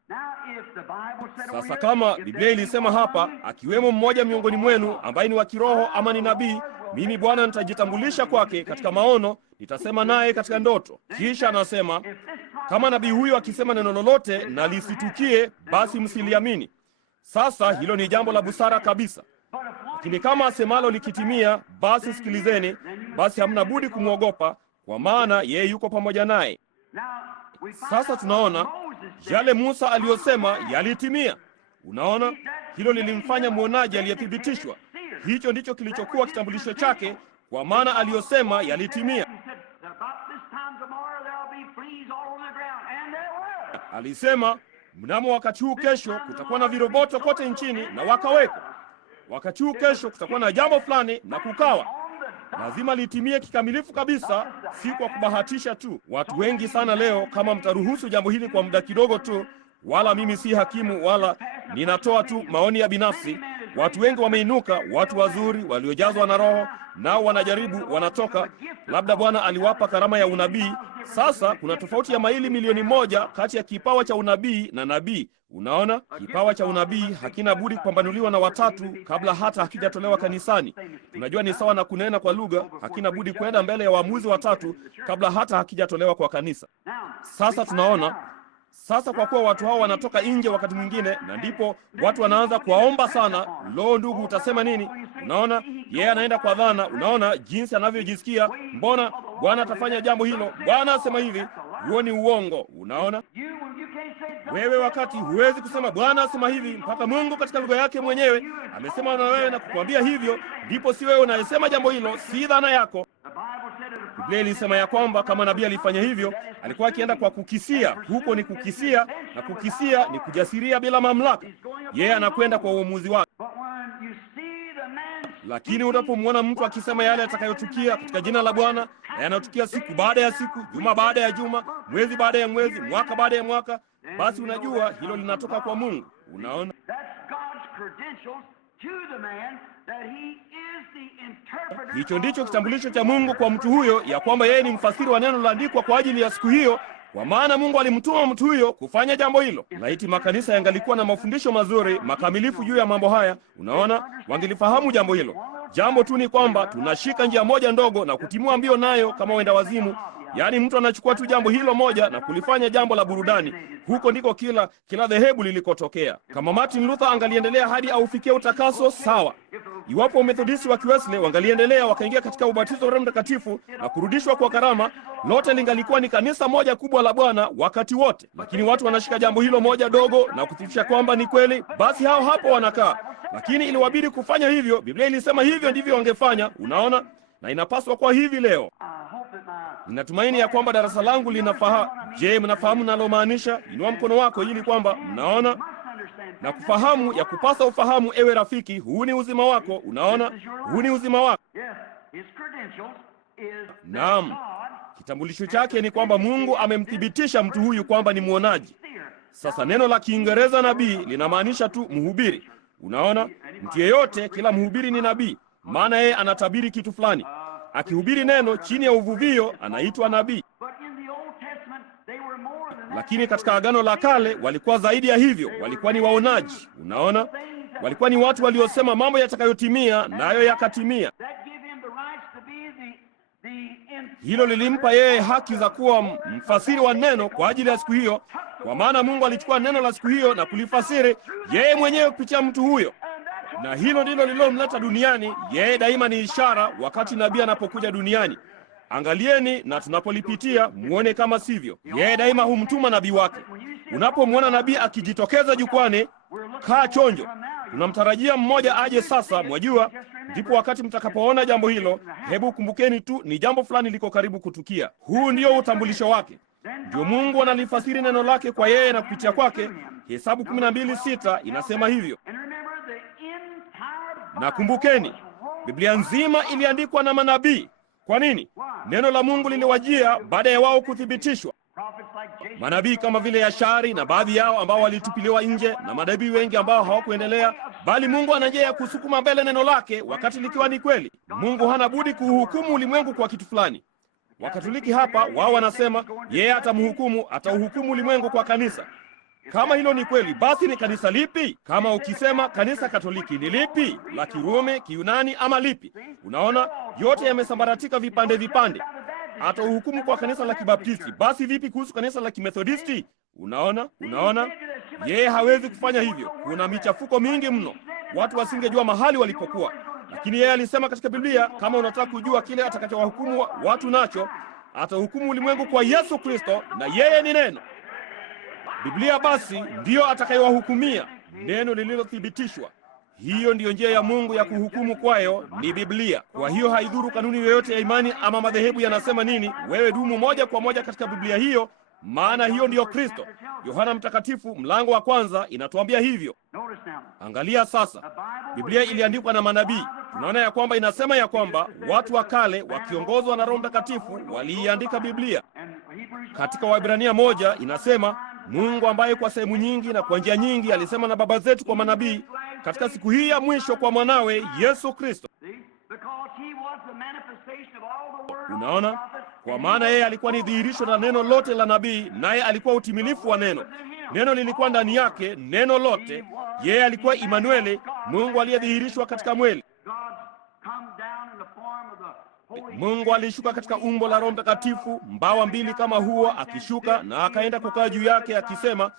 Sasa kama Biblia ilisema hapa, akiwemo mmoja miongoni mwenu ambaye ni wa kiroho ama ni nabii, mimi Bwana nitajitambulisha kwake katika maono, nitasema naye katika ndoto. Kisha anasema, kama nabii huyo akisema neno lolote na lisitukie, basi msiliamini. Sasa hilo ni jambo la busara kabisa. Lakini kama asemalo likitimia, basi sikilizeni, basi hamna budi kumwogopa, kwa maana yeye yuko pamoja naye. Sasa tunaona yale Musa aliyosema yalitimia. Unaona, hilo lilimfanya mwonaji aliyethibitishwa. Hicho ndicho kilichokuwa kitambulisho chake, kwa maana aliyosema yalitimia. Alisema, mnamo wakati huu kesho kutakuwa na viroboto kote nchini, na wakaweko. Wakati huu kesho kutakuwa na jambo fulani, na kukawa. Lazima litimie kikamilifu kabisa, si kwa kubahatisha tu. Watu wengi sana leo, kama mtaruhusu jambo hili kwa muda kidogo tu, wala mimi si hakimu, wala ninatoa tu maoni ya binafsi. Watu wengi wameinuka, watu wazuri waliojazwa na Roho, nao wanajaribu, wanatoka. Labda Bwana aliwapa karama ya unabii. Sasa kuna tofauti ya maili milioni moja kati ya kipawa cha unabii na nabii. Unaona, kipawa cha unabii hakina budi kupambanuliwa na watatu kabla hata hakijatolewa kanisani. Unajua, ni sawa na kunena kwa lugha, hakina budi kwenda mbele ya waamuzi watatu kabla hata hakijatolewa kwa kanisa. Sasa tunaona sasa, kwa kuwa watu hao wanatoka nje wakati mwingine, na ndipo watu wanaanza kuwaomba sana. Lo, ndugu, utasema nini? Unaona, yeye anaenda kwa dhana. Unaona jinsi anavyojisikia. Mbona Bwana atafanya jambo hilo? Bwana asema hivi. Huo ni uongo. Unaona, wewe wakati huwezi kusema Bwana asema hivi mpaka Mungu katika lugha yake mwenyewe amesema na wewe na kukwambia hivyo, ndipo si wewe unayesema jambo hilo, si dhana yako. Biblia ilisema ya kwamba kama nabii alifanya hivyo, alikuwa akienda kwa kukisia. Huko ni kukisia, na kukisia ni kujasiria bila mamlaka. Yeye anakwenda kwa uamuzi wake. Lakini unapomwona mtu akisema yale atakayotukia katika jina la Bwana, na yanatukia siku baada ya siku, juma baada ya juma, mwezi baada ya mwezi, mwaka baada ya mwaka, basi unajua hilo linatoka kwa Mungu. Unaona, hicho ndicho kitambulisho cha Mungu kwa mtu huyo, ya kwamba yeye ni mfasiri wa neno lililoandikwa kwa ajili ya siku hiyo, kwa maana Mungu alimtuma mtu huyo kufanya jambo hilo. Laiti makanisa yangalikuwa na mafundisho mazuri makamilifu juu ya mambo haya, unaona, wangelifahamu jambo hilo. Jambo tu ni kwamba tunashika njia moja ndogo na kutimua mbio nayo kama wenda wazimu. Yaani mtu anachukua tu jambo hilo moja na kulifanya jambo la burudani. Huko ndiko kila dhehebu lilikotokea. Kama Martin Luther angaliendelea hadi aufikie utakaso, sawa. Iwapo Methodisti wa Kiwesley wangaliendelea wakaingia katika ubatizo wa Roho Mtakatifu na kurudishwa kwa karama, lote lingalikuwa ni kanisa moja kubwa la Bwana wakati wote. Lakini watu wanashika jambo hilo moja dogo na kuthibitisha kwamba ni kweli, basi hao hapo wanakaa. Lakini iliwabidi kufanya hivyo. Biblia ilisema hivyo ndivyo wangefanya. Unaona, na inapaswa kwa hivi leo. Ninatumaini ya kwamba darasa langu linafahamu. Je, mnafahamu nalomaanisha? Inua mkono wako ili kwamba mnaona na kufahamu ya kupasa ufahamu. Ewe rafiki, huu ni uzima wako. Unaona, huu ni uzima wako. Naam, kitambulisho chake ni kwamba Mungu amemthibitisha mtu huyu kwamba ni mwonaji. Sasa neno la Kiingereza nabii linamaanisha tu mhubiri. Unaona, mtu yeyote, kila mhubiri ni nabii, maana yeye anatabiri kitu fulani. Akihubiri neno chini ya uvuvio anaitwa nabii. Lakini katika Agano la Kale walikuwa zaidi ya hivyo, walikuwa ni waonaji. Unaona, walikuwa ni watu waliosema mambo yatakayotimia, nayo yakatimia. Hilo lilimpa yeye haki za kuwa mfasiri wa neno kwa ajili ya siku hiyo, kwa maana Mungu alichukua neno la siku hiyo na kulifasiri yeye mwenyewe kupitia mtu huyo. Na hilo ndilo lililomleta duniani. Yeye daima ni ishara wakati nabii anapokuja duniani. Angalieni na tunapolipitia muone kama sivyo. Yeye daima humtuma nabii wake. Unapomwona nabii akijitokeza jukwani, kaa chonjo. Tunamtarajia mmoja aje sasa, mwajua. Ndipo wakati mtakapoona jambo hilo, hebu kumbukeni tu ni jambo fulani liko karibu kutukia. Huu ndio utambulisho wake. Ndio Mungu analifasiri neno lake kwa yeye na kupitia kwake. Hesabu 12:6 inasema hivyo. Na kumbukeni, Biblia nzima iliandikwa na manabii. Kwa nini? Neno la Mungu liliwajia baada ya wao kuthibitishwa. Manabii kama vile Yashari na baadhi yao ambao walitupiliwa nje, na manabii wengi ambao hawakuendelea, bali Mungu ana njia ya kusukuma mbele neno lake wakati likiwa ni kweli. Mungu hana budi kuhukumu ulimwengu kwa kitu fulani. Wakatoliki hapa wao wanasema yeye atauhukumu ulimwengu kwa kanisa. Kama hilo ni kweli, basi ni kanisa lipi? Kama ukisema kanisa Katoliki ni lipi? La Kirumi, Kiyunani ama lipi? Unaona, yote yamesambaratika vipande vipande. Atauhukumu kwa kanisa la Kibaptisti. Basi vipi kuhusu kanisa la Kimethodisti? Unaona, yeye hawezi kufanya hivyo. Kuna michafuko mingi mno, watu wasingejua mahali walipokuwa. Lakini yeye alisema katika Biblia, kama unataka kujua kile atakachowahukumu watu nacho, atahukumu ulimwengu kwa Yesu Kristo, na yeye ni neno. Biblia basi ndiyo atakayewahukumia, neno lililothibitishwa. Hiyo ndiyo njia ya Mungu ya kuhukumu kwayo, ni Biblia. Kwa hiyo haidhuru kanuni yoyote ya imani ama madhehebu yanasema nini, wewe dumu moja kwa moja katika Biblia hiyo, maana hiyo ndiyo Kristo. Yohana Mtakatifu mlango wa 1 inatuambia hivyo. Angalia sasa, Biblia iliandikwa na manabii. Tunaona ya kwamba inasema ya kwamba watu wa kale wakiongozwa na Roho Mtakatifu waliiandika Biblia. Katika Waebrania 1 inasema Mungu ambaye kwa sehemu nyingi na kwa njia nyingi alisema na baba zetu kwa manabii, katika siku hii ya mwisho kwa mwanawe Yesu Kristo. Unaona, kwa maana yeye alikuwa ni dhihirisho la neno lote la nabii, naye alikuwa utimilifu wa neno. Neno lilikuwa ndani yake, neno lote. Yeye alikuwa Imanueli, Mungu aliyedhihirishwa katika mwili. Mungu alishuka katika umbo la Roho Mtakatifu, mbawa mbili kama huo, akishuka na akaenda kukaa juu yake, akisema,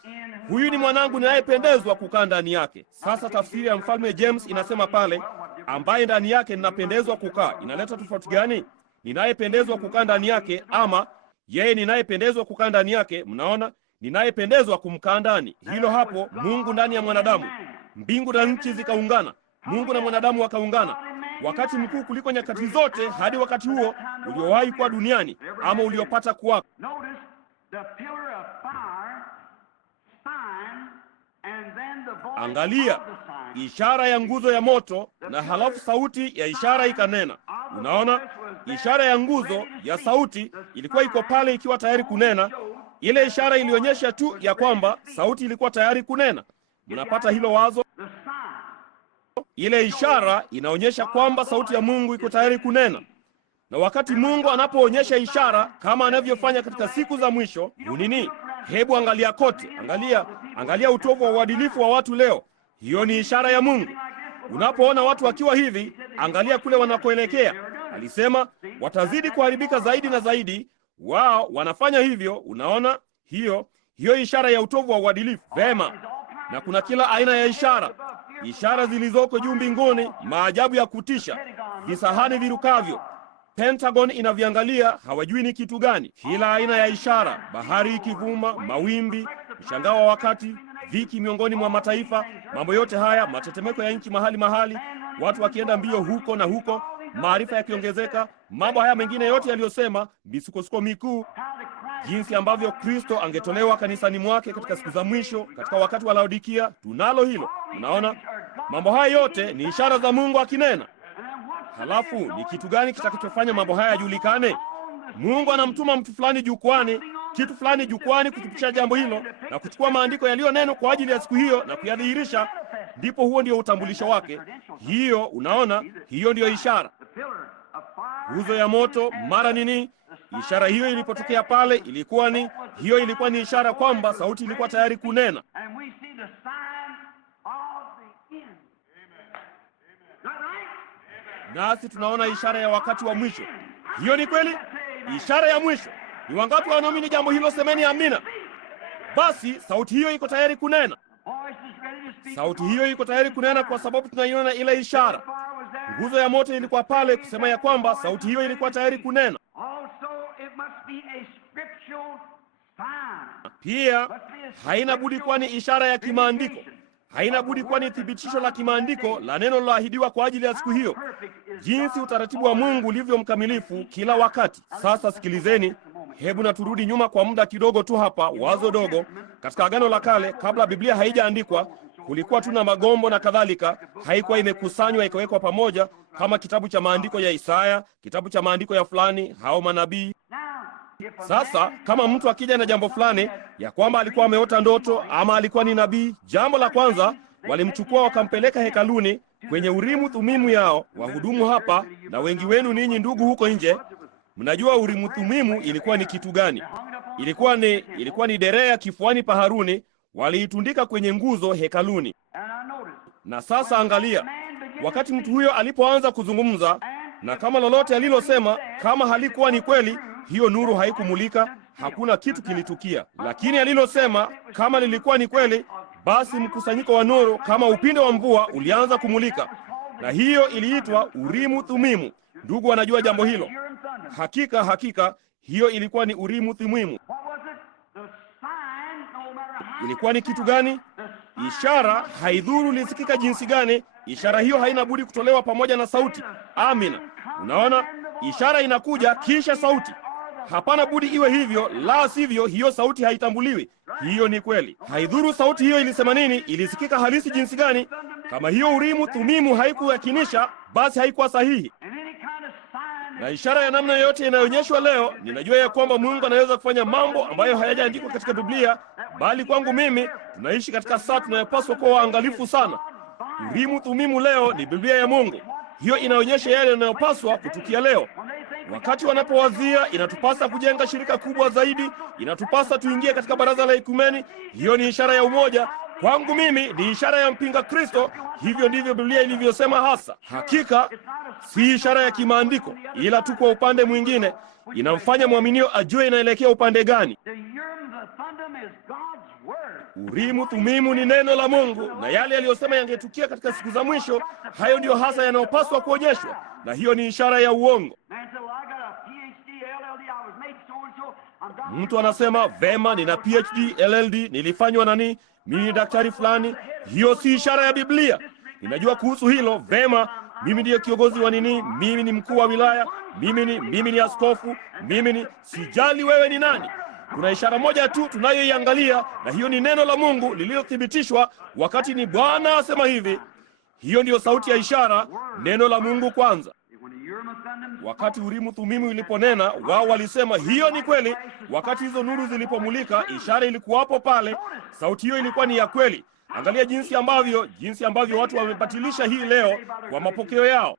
huyu ni mwanangu ninayependezwa kukaa ndani yake. Sasa tafsiri ya Mfalme James inasema pale, ambaye ndani yake ninapendezwa kukaa. Inaleta tofauti gani? Ninayependezwa kukaa ndani yake, ama yeye ninayependezwa kukaa ndani yake. Mnaona, ninayependezwa kumkaa ndani. Hilo hapo, Mungu ndani ya mwanadamu. Mbingu na nchi zikaungana, Mungu na mwanadamu wakaungana. Wakati mkuu kuliko nyakati zote hadi wakati huo uliowahi kuwa duniani ama uliopata kuwako. Angalia, ishara ya nguzo ya moto, na halafu sauti ya ishara ikanena. Unaona, ishara ya nguzo ya sauti ilikuwa iko pale ikiwa tayari kunena. Ile ishara ilionyesha tu ya kwamba sauti ilikuwa tayari kunena. Mnapata hilo wazo? Ile ishara inaonyesha kwamba sauti ya Mungu iko tayari kunena. Na wakati Mungu anapoonyesha ishara kama anavyofanya katika siku za mwisho, nini? Hebu angalia kote. Angalia utovu wa uadilifu wa watu leo. Hiyo ni ishara ya Mungu. Unapoona watu wakiwa hivi, angalia kule wanakoelekea. Alisema watazidi kuharibika zaidi na zaidi. Wao wanafanya hivyo. Unaona, hiyo ishara ya utovu wa uadilifu. Vema. Na kuna kila aina ya ishara zilizoko juu mbinguni, maajabu ya kutisha, visahani virukavyo. Pentagon inaviangalia, hawajui ni kitu gani. Kila aina ya ishara, bahari ikivuma, mawimbi, mshangao wa wakati, dhiki miongoni mwa mataifa, mambo yote haya, matetemeko ya nchi mahali, watu wakienda mbio huko na huko, maarifa yakiongezeka, mambo haya mengine yote yaliyosema, misukosuko mikuu, jinsi ambavyo Kristo angetolewa kanisani mwake katika siku za mwisho, katika wakati wa Laodikia, tunalo hilo. Unaona, mambo haya yote ni ishara za Mungu akinena. Halafu ni kitu gani kitakachofanya mambo haya yajulikane? Mungu anamtuma mtu fulani jukwani, kitu fulani jukwani, kutupitisha jambo hilo na kuchukua maandiko yaliyo neno kwa ajili ya siku hiyo na kuyadhihirisha. Ndipo huo ndio utambulisho wake. Hiyo, unaona, hiyo ndiyo ishara. Nguzo ya moto mara nini? Ishara hiyo ilipotokea pale, ilikuwa ni ishara kwamba sauti ilikuwa tayari kunena. Nasi tunaona ishara ya wakati wa mwisho. Hiyo ni kweli, ishara ya mwisho. Ni wangapi wanaamini jambo hilo? Semeni amina. Basi sauti hiyo iko tayari kunena. Sauti hiyo iko tayari kunena kwa sababu tunaiona ile ishara. Nguzo ya moto ilikuwa pale kusema ya kwamba sauti hiyo ilikuwa tayari kunena. Pia haina budi kuwa ni ishara ya kimaandiko. Haina budi kuwa ni thibitisho la kimaandiko la neno liloahidiwa kwa ajili ya siku hiyo, jinsi utaratibu wa Mungu ulivyo mkamilifu kila wakati. Sasa sikilizeni, hebu na turudi nyuma kwa muda kidogo tu hapa, wazo dogo. Katika Agano la Kale, kabla Biblia haijaandikwa, kulikuwa tu na magombo na kadhalika. Haikuwa imekusanywa ikawekwa pamoja kama kitabu cha maandiko ya Isaya, kitabu cha maandiko ya fulani, hao manabii. Sasa kama mtu akija na jambo fulani ya kwamba alikuwa ameota ndoto ama alikuwa ni nabii, jambo la kwanza walimchukua wakampeleka hekaluni kwenye Urimu Thumimu yao. Wahudumu hapa na wengi wenu ninyi ndugu huko nje, mnajua Urimu Thumimu ilikuwa ni kitu gani? Ilikuwa ni derea kifuani pa Haruni, waliitundika kwenye nguzo hekaluni. Na sasa angalia, wakati mtu huyo alipoanza kuzungumza, na kama lolote alilosema kama halikuwa ni kweli, hiyo nuru haikumulika, hakuna kitu kilitukia. Lakini alilosema kama lilikuwa ni kweli, basi mkusanyiko wa nuru kama upinde wa mvua ulianza kumulika, na hiyo iliitwa Urimu Thumimu. Ndugu wanajua jambo hilo. Hakika hiyo ilikuwa ni Urimu Thumimu. Ilikuwa ni kitu gani? Ishara, haidhuru lisikika jinsi gani, ishara hiyo haina budi kutolewa pamoja na sauti. Amina. Unaona, ishara inakuja kisha sauti. Hapana budi iwe hivyo, la sivyo hiyo sauti haitambuliwi. Hiyo ni kweli. Haidhuru sauti hiyo ilisema nini, ilisikika halisi jinsi gani, kama hiyo Urimu Thumimu haikuyakinisha, basi haikuwa sahihi. Na ishara ya namna yoyote inayoonyeshwa leo, ninajua ya kwamba Mungu anaweza kufanya mambo ambayo hayajaandikwa katika Biblia, bali kwangu mimi tunaishi katika saa tunayopaswa kuwa waangalifu sana. Urimu Thumimu leo ni Biblia ya Mungu. Hiyo inaonyesha yale yanayopaswa kutukia leo. Wakati wanapowazia inatupasa kujenga shirika kubwa zaidi, inatupasa tuingie katika baraza la ekumeni, hiyo ni ishara ya umoja. Kwangu mimi ni ishara ya mpinga Kristo. Hivyo ndivyo Biblia ilivyosema hasa. Hakika si ishara ya kimaandiko, ila tu kwa upande mwingine inamfanya mwaminio ajue inaelekea upande gani. Urimu Thumimu ni neno la Mungu, na yale yaliyosema yangetukia katika siku za mwisho, hayo ndiyo hasa yanayopaswa kuonyeshwa, na hiyo ni ishara ya uongo. Mtu anasema, vema, nina PhD, LLD, nilifanywa nani, mimi ni daktari fulani. Hiyo si ishara ya Biblia. Ninajua kuhusu hilo. Vema, mimi ndiye kiongozi wa nini, mimi ni mkuu wa wilaya, mimi ni askofu, sijali wewe ni nani. Kuna ishara moja tu tunayoiangalia, na hiyo ni neno la Mungu lililothibitishwa wakati ni Bwana asema hivi. Hiyo ndiyo sauti ya ishara, neno la Mungu kwanza. Wakati Urimu Thumimu iliponena, wao walisema hiyo ni kweli. Wakati hizo nuru zilipomulika, ishara ilikuwapo pale, sauti hiyo ilikuwa ni ya kweli. Angalia jinsi ambavyo watu wamebatilisha hii leo kwa mapokeo yao.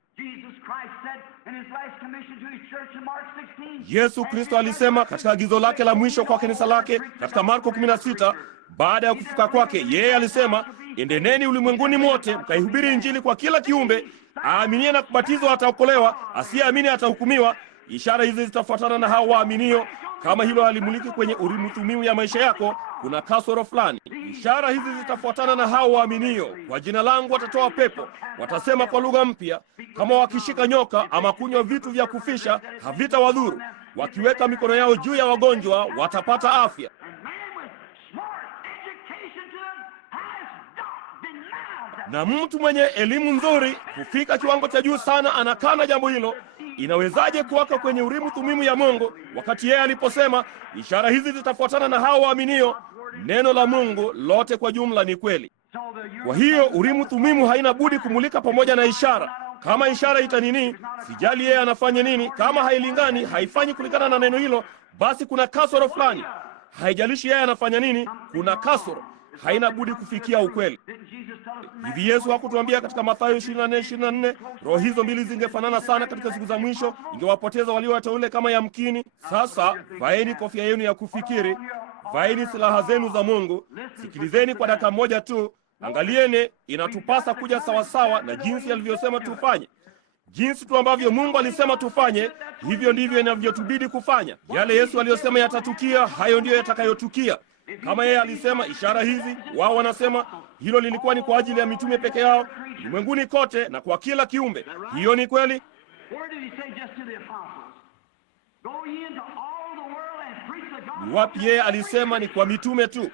Yesu Kristo alisema katika agizo lake la mwisho kwa kanisa lake katika Marko 16, baada ya kufuka kwake, yeye alisema, endeneni ulimwenguni mote mkaihubiri Injili kwa kila kiumbe. Aaminie na kubatizwa ataokolewa, asiyeamini atahukumiwa. Ishara hizi zitafuatana na hao waaminio. Kama hilo halimuliki kwenye Urimu Thumimu ya maisha yako, kuna kasoro fulani. Ishara hizi zitafuatana na hao waaminio. Kwa jina langu watatoa pepo, watasema kwa lugha mpya, kama wakishika nyoka ama kunywa vitu vya kufisha havitawadhuru, wakiweka mikono yao juu ya wagonjwa watapata afya. Na mtu mwenye elimu nzuri kufika kiwango cha juu sana anakana jambo hilo. Inawezaje kuwaka kwenye Urimu Thumimu ya Mungu wakati yeye aliposema ishara hizi zitafuatana na hao waaminio? Neno la Mungu lote kwa jumla ni kweli. Kwa hiyo Urimu Thumimu haina budi kumulika pamoja na ishara. Kama ishara itanini, sijali yeye anafanya nini, kama hailingani, haifanyi kulingana na neno hilo, basi kuna kasoro fulani. Haijalishi yeye anafanya nini, kuna kasoro. Haina budi kufikia ukweli. Hivi Yesu hakutuambia katika Mathayo 24:24 roho hizo mbili zingefanana sana katika siku za mwisho, ingewapoteza walio wateule kama yamkini? Sasa vaeni kofia yenu ya kufikiri, vaeni silaha zenu za Mungu. Sikilizeni kwa dakika moja tu. Angalieni, inatupasa kuja sawasawa na jinsi alivyosema tufanye. Jinsi tu ambavyo Mungu alisema tufanye, hivyo ndivyo inavyotubidi kufanya. Yale Yesu aliyosema yatatukia, hayo ndiyo yatakayotukia. Kama yeye alisema ishara hizi, wao wanasema hilo lilikuwa ni kwa ajili ya mitume peke yao, ulimwenguni kote na kwa kila kiumbe. Hiyo ni kweli. Ni wapi yeye alisema ni kwa mitume tu?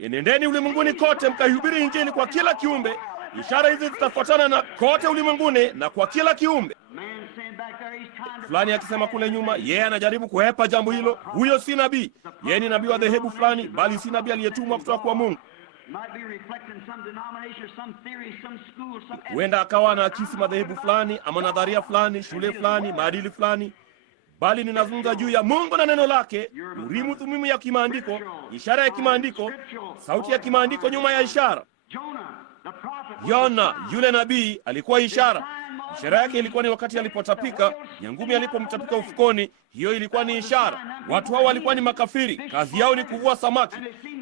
Enendeni ulimwenguni kote mkaihubiri Injili kwa kila kiumbe. Ishara hizi zitafuatana na kote ulimwenguni na kwa kila kiumbe. Fulani akisema kule nyuma, yeye anajaribu kuhepa jambo hilo. Huyo si nabii. Yeye ni nabii wa dhehebu fulani, bali si nabii aliyetumwa kutoka kwa Mungu. Huenda akawa anaakisi madhehebu fulani ama nadharia fulani, shule fulani, maadili fulani, bali ninazungumza juu ya Mungu na neno lake. Urimu Thumimu ya kimaandiko, ishara ya kimaandiko, sauti ya kimaandiko nyuma ya ishara. Yona yule nabii alikuwa ishara. Ishara yake ilikuwa ni wakati alipotapika, nyangumi alipomtapika ufukoni. Hiyo ilikuwa ni ishara. Watu hao walikuwa ni makafiri, kazi yao ni kuvua samaki.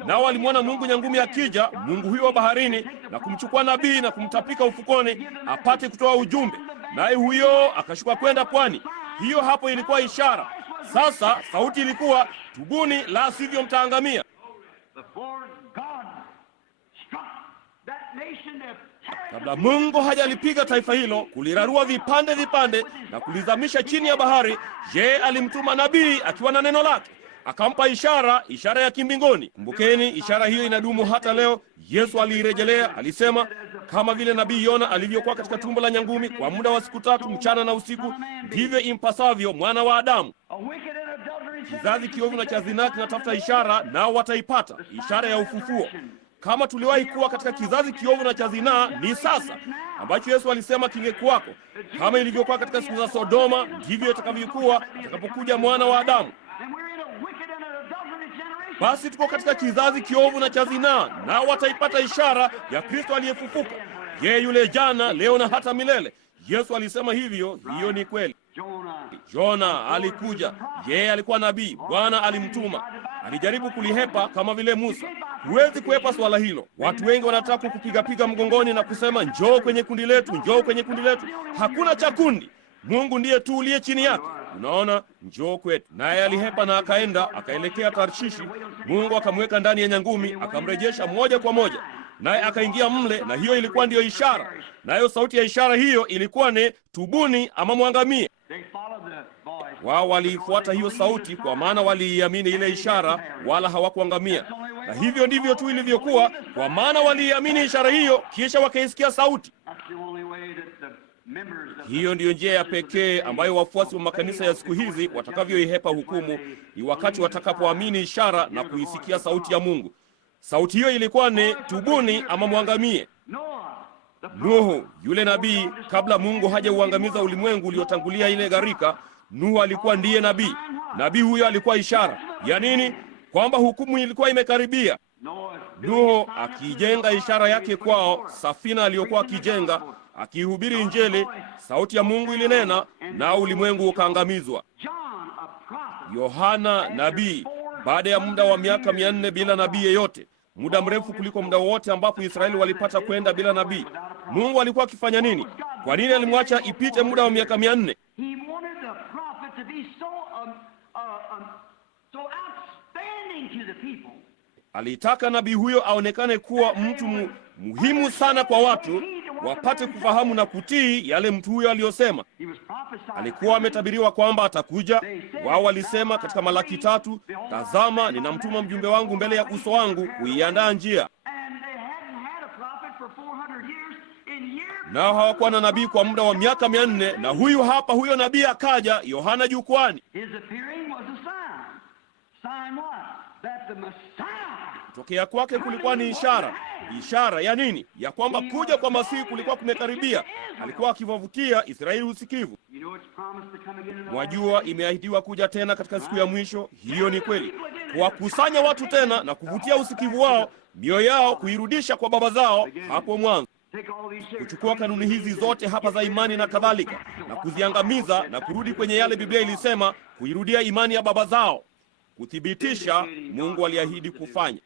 Nao walimwona Mungu nyangumi akija, Mungu huyo wa baharini, na kumchukua nabii na kumtapika ufukoni apate kutoa ujumbe, naye huyo akashuka kwenda pwani. Hiyo hapo ilikuwa ishara. Sasa sauti ilikuwa, tubuni, la sivyo mtaangamia. Kabla Mungu hajalipiga taifa hilo, kulirarua vipande vipande na kulizamisha chini ya bahari, je, alimtuma nabii akiwa na neno lake, akampa ishara, ishara ya kimbinguni. Kumbukeni, ishara hiyo inadumu hata leo. Yesu aliirejelea, alisema, kama vile nabii Yona alivyokuwa katika tumbo la nyangumi kwa muda wa siku 3 mchana na usiku, ndivyo impasavyo mwana wa Adamu. Kizazi kiovu na cha zinaa kinatafuta ishara, nao wataipata, ishara ya ufufuo. Kama tuliwahi kuwa katika kizazi kiovu na cha zinaa, ni sasa ambacho Yesu alisema kingekuwako. Kama ilivyokuwa katika siku za Sodoma, ndivyo itakavyokuwa atakapokuja mwana wa Adamu. Basi tuko katika kizazi kiovu na cha zinaa, nao wataipata ishara ya Kristo aliyefufuka. Yeye yule jana, leo na hata milele. Yesu alisema hivyo. Hiyo ni kweli. Yona alikuja, yeye alikuwa nabii, Bwana alimtuma. Alijaribu kulihepa kama vile Musa. Huwezi kuhepa swala hilo. Watu wengi wanataka kukupiga mgongoni na kusema, njoo kwenye kundi letu, njoo kwenye kundi letu. Hakuna cha kundi. Mungu ndiye tu uliye chini yake. Unaona, njoo kwetu. Naye alihepa na akaenda, akaelekea Tarshishi. Mungu akamweka ndani ya nyangumi, akamrejesha moja kwa moja, naye akaingia mle, na hiyo ilikuwa ndiyo ishara. Nayo sauti ya ishara hiyo ilikuwa ni, tubuni ama mwangamie. Wao waliifuata hiyo sauti, kwa maana waliiamini ile ishara, wala hawakuangamia. Na hivyo ndivyo tu ilivyokuwa, kwa maana waliiamini ishara hiyo, kisha wakaisikia sauti. Hiyo ndiyo njia ya pekee ambayo wafuasi wa makanisa ya siku hizi watakavyoihepa hukumu, ni wakati watakapoamini ishara na kuisikia sauti ya Mungu. Sauti hiyo ilikuwa ni, tubuni ama mwangamie. Nuhu yule nabii, kabla Mungu hajauangamiza ulimwengu uliotangulia ile gharika, Nuhu alikuwa ndiye nabii. Nabii huyo alikuwa ishara ya nini? Kwamba hukumu ilikuwa imekaribia. Nuhu akijenga ishara yake kwao, safina aliyokuwa akijenga, akihubiri Injili, sauti ya Mungu ilinena na ulimwengu ukaangamizwa. Yohana nabii, baada ya muda wa miaka 400 bila nabii yeyote, muda mrefu kuliko muda wote ambapo Israeli walipata kwenda bila nabii. Mungu alikuwa akifanya nini? Kwa nini alimwacha ipite muda wa miaka 400? Alitaka nabii huyo aonekane kuwa mtu muhimu sana kwa watu, wapate kufahamu na kutii yale mtu huyo aliyosema. Alikuwa ametabiriwa kwamba atakuja. Wao walisema katika Malaki 3, tazama, ninamtuma mjumbe wangu mbele ya uso wangu kuiandaa njia. nao hawakuwa na nabii kwa muda wa miaka 400, na huyu hapa huyo nabii akaja, Yohana jukwani. Kutokea kwake kulikuwa ni ishara. Ishara ya nini? Ya kwamba kuja kwa Masihi kulikuwa kumekaribia. Alikuwa akiwavutia Israeli usikivu. Mwajua, imeahidiwa kuja tena katika siku ya mwisho. Hiyo ni kweli, kuwakusanya watu tena na kuvutia usikivu wao, mioyo yao kuirudisha kwa baba zao hapo mwanzo, kuchukua kanuni hizi zote hapa za imani na kadhalika, na kuziangamiza na kurudi kwenye yale Biblia ilisema, kuirudia imani ya baba zao, kuthibitisha Mungu aliahidi kufanya.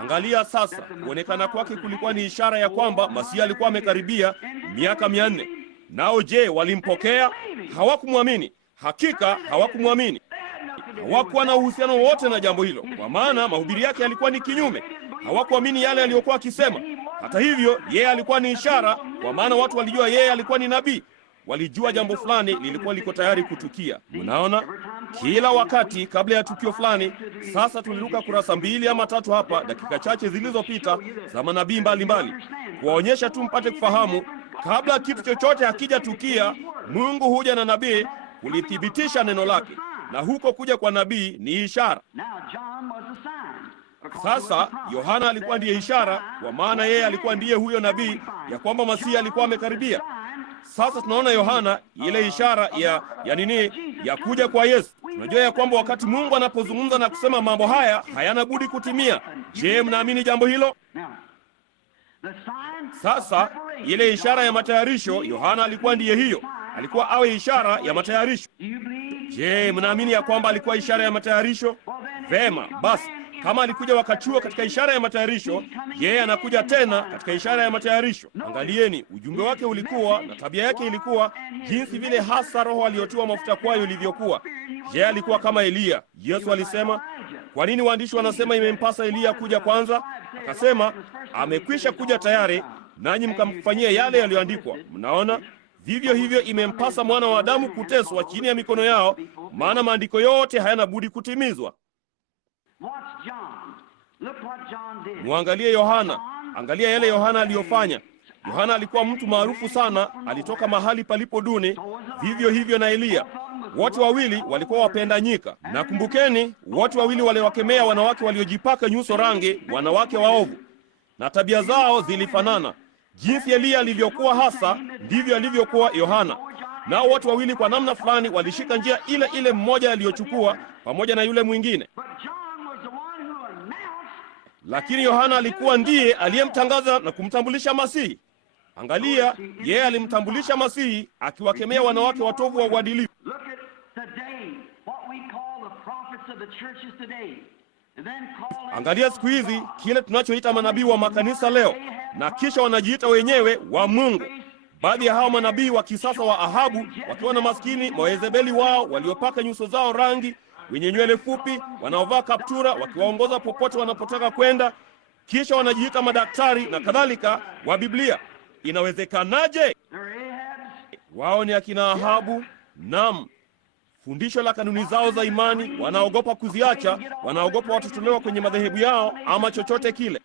Angalia sasa, kuonekana kwake kulikuwa ni ishara ya kwamba Masihi alikuwa amekaribia miaka 400. Nao je, walimpokea? Hawakumwamini. Hakika hawakumwamini. Hawakuwa na uhusiano wote na jambo hilo, kwa maana mahubiri yake yalikuwa ni kinyume. Hawakuamini yale aliyokuwa akisema. Hata hivyo, yeye alikuwa ni ishara, kwa maana watu walijua yeye alikuwa ni nabii. Walijua jambo fulani lilikuwa liko tayari kutukia. Mnaona, kila wakati kabla ya tukio fulani. Sasa tuliruka kurasa 2 ama 3 hapa dakika chache zilizopita za manabii mbalimbali, kuwaonyesha tu mpate kufahamu, kabla kitu chochote hakijatukia, Mungu huja na nabii kulithibitisha neno lake, na huko kuja kwa nabii ni ishara. Sasa Yohana alikuwa ndiye ishara, kwa maana yeye alikuwa ndiye huyo nabii ya kwamba Masihi alikuwa amekaribia. Sasa tunaona Yohana ile ishara ya nini? Ya kuja kwa Yesu. Tunajua ya kwamba wakati Mungu anapozungumza na kusema mambo haya hayana budi kutimia. Je, mnaamini jambo hilo? Sasa ile ishara ya matayarisho, Yohana alikuwa ndiye hiyo. Alikuwa awe ishara ya matayarisho. Je, mnaamini ya kwamba alikuwa ishara ya matayarisho? Vema, basi kama alikuja wakati huo katika ishara ya matayarisho, yeye anakuja tena katika ishara ya matayarisho. Angalieni, ujumbe wake ulikuwa na tabia yake ilikuwa jinsi vile hasa Roho aliyotiwa mafuta kwayo ilivyokuwa. Yeye alikuwa kama Eliya. Yesu alisema, kwa nini waandishi wanasema imempasa Eliya kuja kwanza? Akasema, amekwisha kuja tayari, nanyi mkamfanyia yale yaliyoandikwa. Mnaona? Vivyo hivyo imempasa mwana wa Adamu kuteswa chini ya mikono yao, maana maandiko yote hayana budi kutimizwa. Muangalie Yohana. Angalia yale Yohana aliyofanya. Yohana alikuwa mtu maarufu sana, alitoka mahali palipo duni. Vivyo hivyo na Eliya. Wote wawili walikuwa wapenda nyika. Na kumbukeni, wote wawili waliwakemea wanawake waliojipaka nyuso rangi, wanawake waovu. Na tabia zao zilifanana. Jinsi Eliya alivyokuwa hasa, ndivyo alivyokuwa Yohana. Nao wote wawili kwa namna fulani walishika njia ile ile mmoja aliyochukua pamoja na yule mwingine. Lakini Yohana alikuwa ndiye aliyemtangaza na kumtambulisha Masihi. Angalia, yeye alimtambulisha Masihi akiwakemea wanawake watovu wa uadilifu. Angalia siku hizi kile tunachoita manabii wa makanisa leo, na kisha wanajiita wenyewe wa Mungu. Baadhi ya hao manabii wa kisasa wa Ahabu wakiwa na maskini Yezebeli wao waliopaka nyuso zao rangi, wenye nywele fupi, wanaovaa kaptura, wakiwaongoza popote wanapotaka kwenda, kisha wanajiita madaktari na kadhalika wa Biblia. Inawezekanaje? Wao ni akina Ahabu. Naam, fundisho la kanuni zao za imani wanaogopa kuziacha, wanaogopa watotolewa kwenye madhehebu yao ama chochote kile.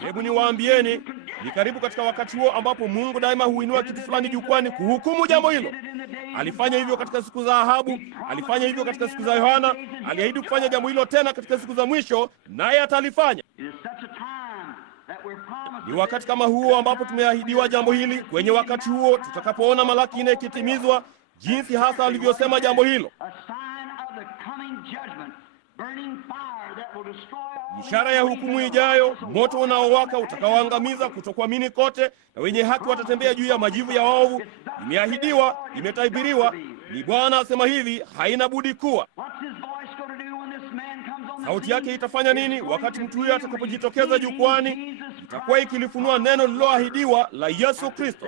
Hebu niwaambieni, ni karibu katika wakati huo ambapo Mungu daima huinua kitu fulani jukwani kuhukumu jambo hilo. Alifanya hivyo katika siku za Ahabu, alifanya hivyo katika siku za Yohana, aliahidi kufanya jambo hilo tena katika siku za mwisho, naye atalifanya. Ni wakati kama huo ambapo tumeahidiwa jambo hili, kwenye wakati huo tutakapoona Malaki 4 ikitimizwa, jinsi hasa alivyosema jambo hilo. Ishara ya hukumu ijayo, moto unaowaka utakaoangamiza kutokuamini kote, na wenye haki watatembea juu ya majivu ya waovu. Imeahidiwa, imetabiriwa, ni Bwana asema hivi, haina budi kuwa. Sauti yake itafanya nini wakati mtu huyo atakapojitokeza jukwani? Itakuwa ikilifunua neno lililoahidiwa la Yesu Kristo.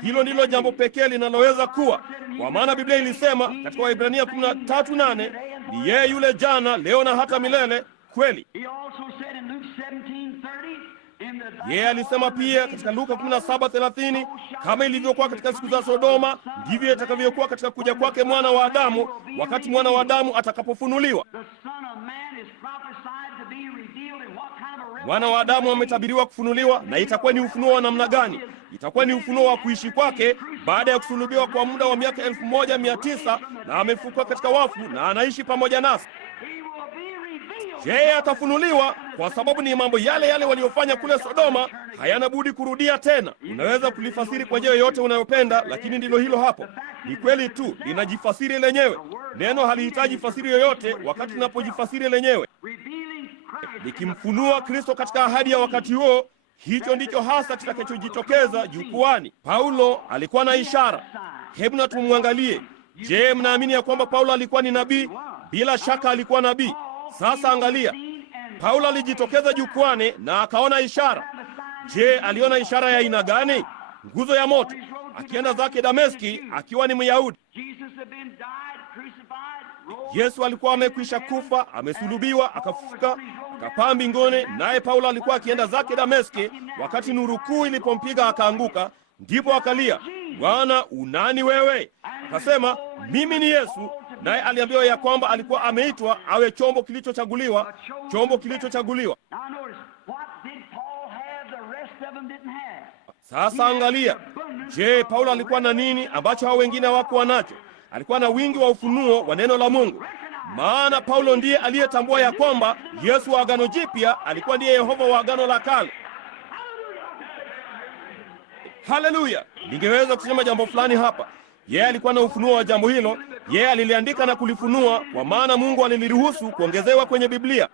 Hilo ndilo jambo pekee linaloweza kuwa, kwa maana Biblia ilisema katika Waebrania 13:8, ni yeye yule jana, leo na hata milele. Kweli. Yeye alisema pia katika Luka 17:30, kama ilivyokuwa katika siku za Sodoma, ndivyo itakavyokuwa katika kuja kwake mwana wa Adamu, wakati mwana wa Adamu atakapofunuliwa. Mwana wa Adamu ametabiriwa kufunuliwa, na itakuwa ni ufunuo wa namna gani? Itakuwa ni ufunuo wa kuishi kwake baada ya kusulubiwa kwa muda wa miaka 1900 na amefufuka katika wafu na anaishi pamoja nasi. Je, atafunuliwa? Kwa sababu ni mambo yale yale waliofanya kule Sodoma, hayana budi kurudia tena. Unaweza kulifasiri kwa njia yoyote unayopenda, lakini ndilo hilo hapo. Ni kweli tu, linajifasiri lenyewe. Neno halihitaji fasiri yoyote wakati linapojifasiri lenyewe. Likimfunua Kristo katika ahadi ya wakati huo, hicho ndicho hasa kitakachojitokeza jukwani. Paulo alikuwa na ishara. Hebu na tumwangalie. Je, mnaamini ya kwamba Paulo alikuwa ni nabii? Bila shaka alikuwa nabii. Sasa angalia, Paulo alijitokeza jukwani na akaona ishara. Je, aliona ishara ya aina gani? Nguzo ya moto, akienda zake Dameski akiwa ni Myahudi. Yesu alikuwa amekwisha kufa, amesulubiwa, akafufuka, akapaa mbinguni, naye Paulo alikuwa akienda zake Dameski wakati nuru kuu ilipompiga akaanguka. Ndipo akalia, Bwana, unani wewe? Akasema, mimi ni Yesu. Naye aliambiwa ya kwamba alikuwa ameitwa awe chombo kilichochaguliwa, chombo kilichochaguliwa. Sasa angalia, je, Paulo alikuwa na nini ambacho hao wengine hawakuwa nacho? Alikuwa na wingi wa ufunuo wa neno la Mungu. Maana Paulo ndiye aliyetambua ya kwamba Yesu wa Agano Jipya alikuwa ndiye Yehova wa Agano la Kale. Haleluya! Ningeweza kusema jambo fulani hapa. Yeye alikuwa na ufunuo wa jambo hilo. Yeye aliliandika na kulifunua, kwa maana Mungu aliliruhusu kuongezewa kwenye Biblia.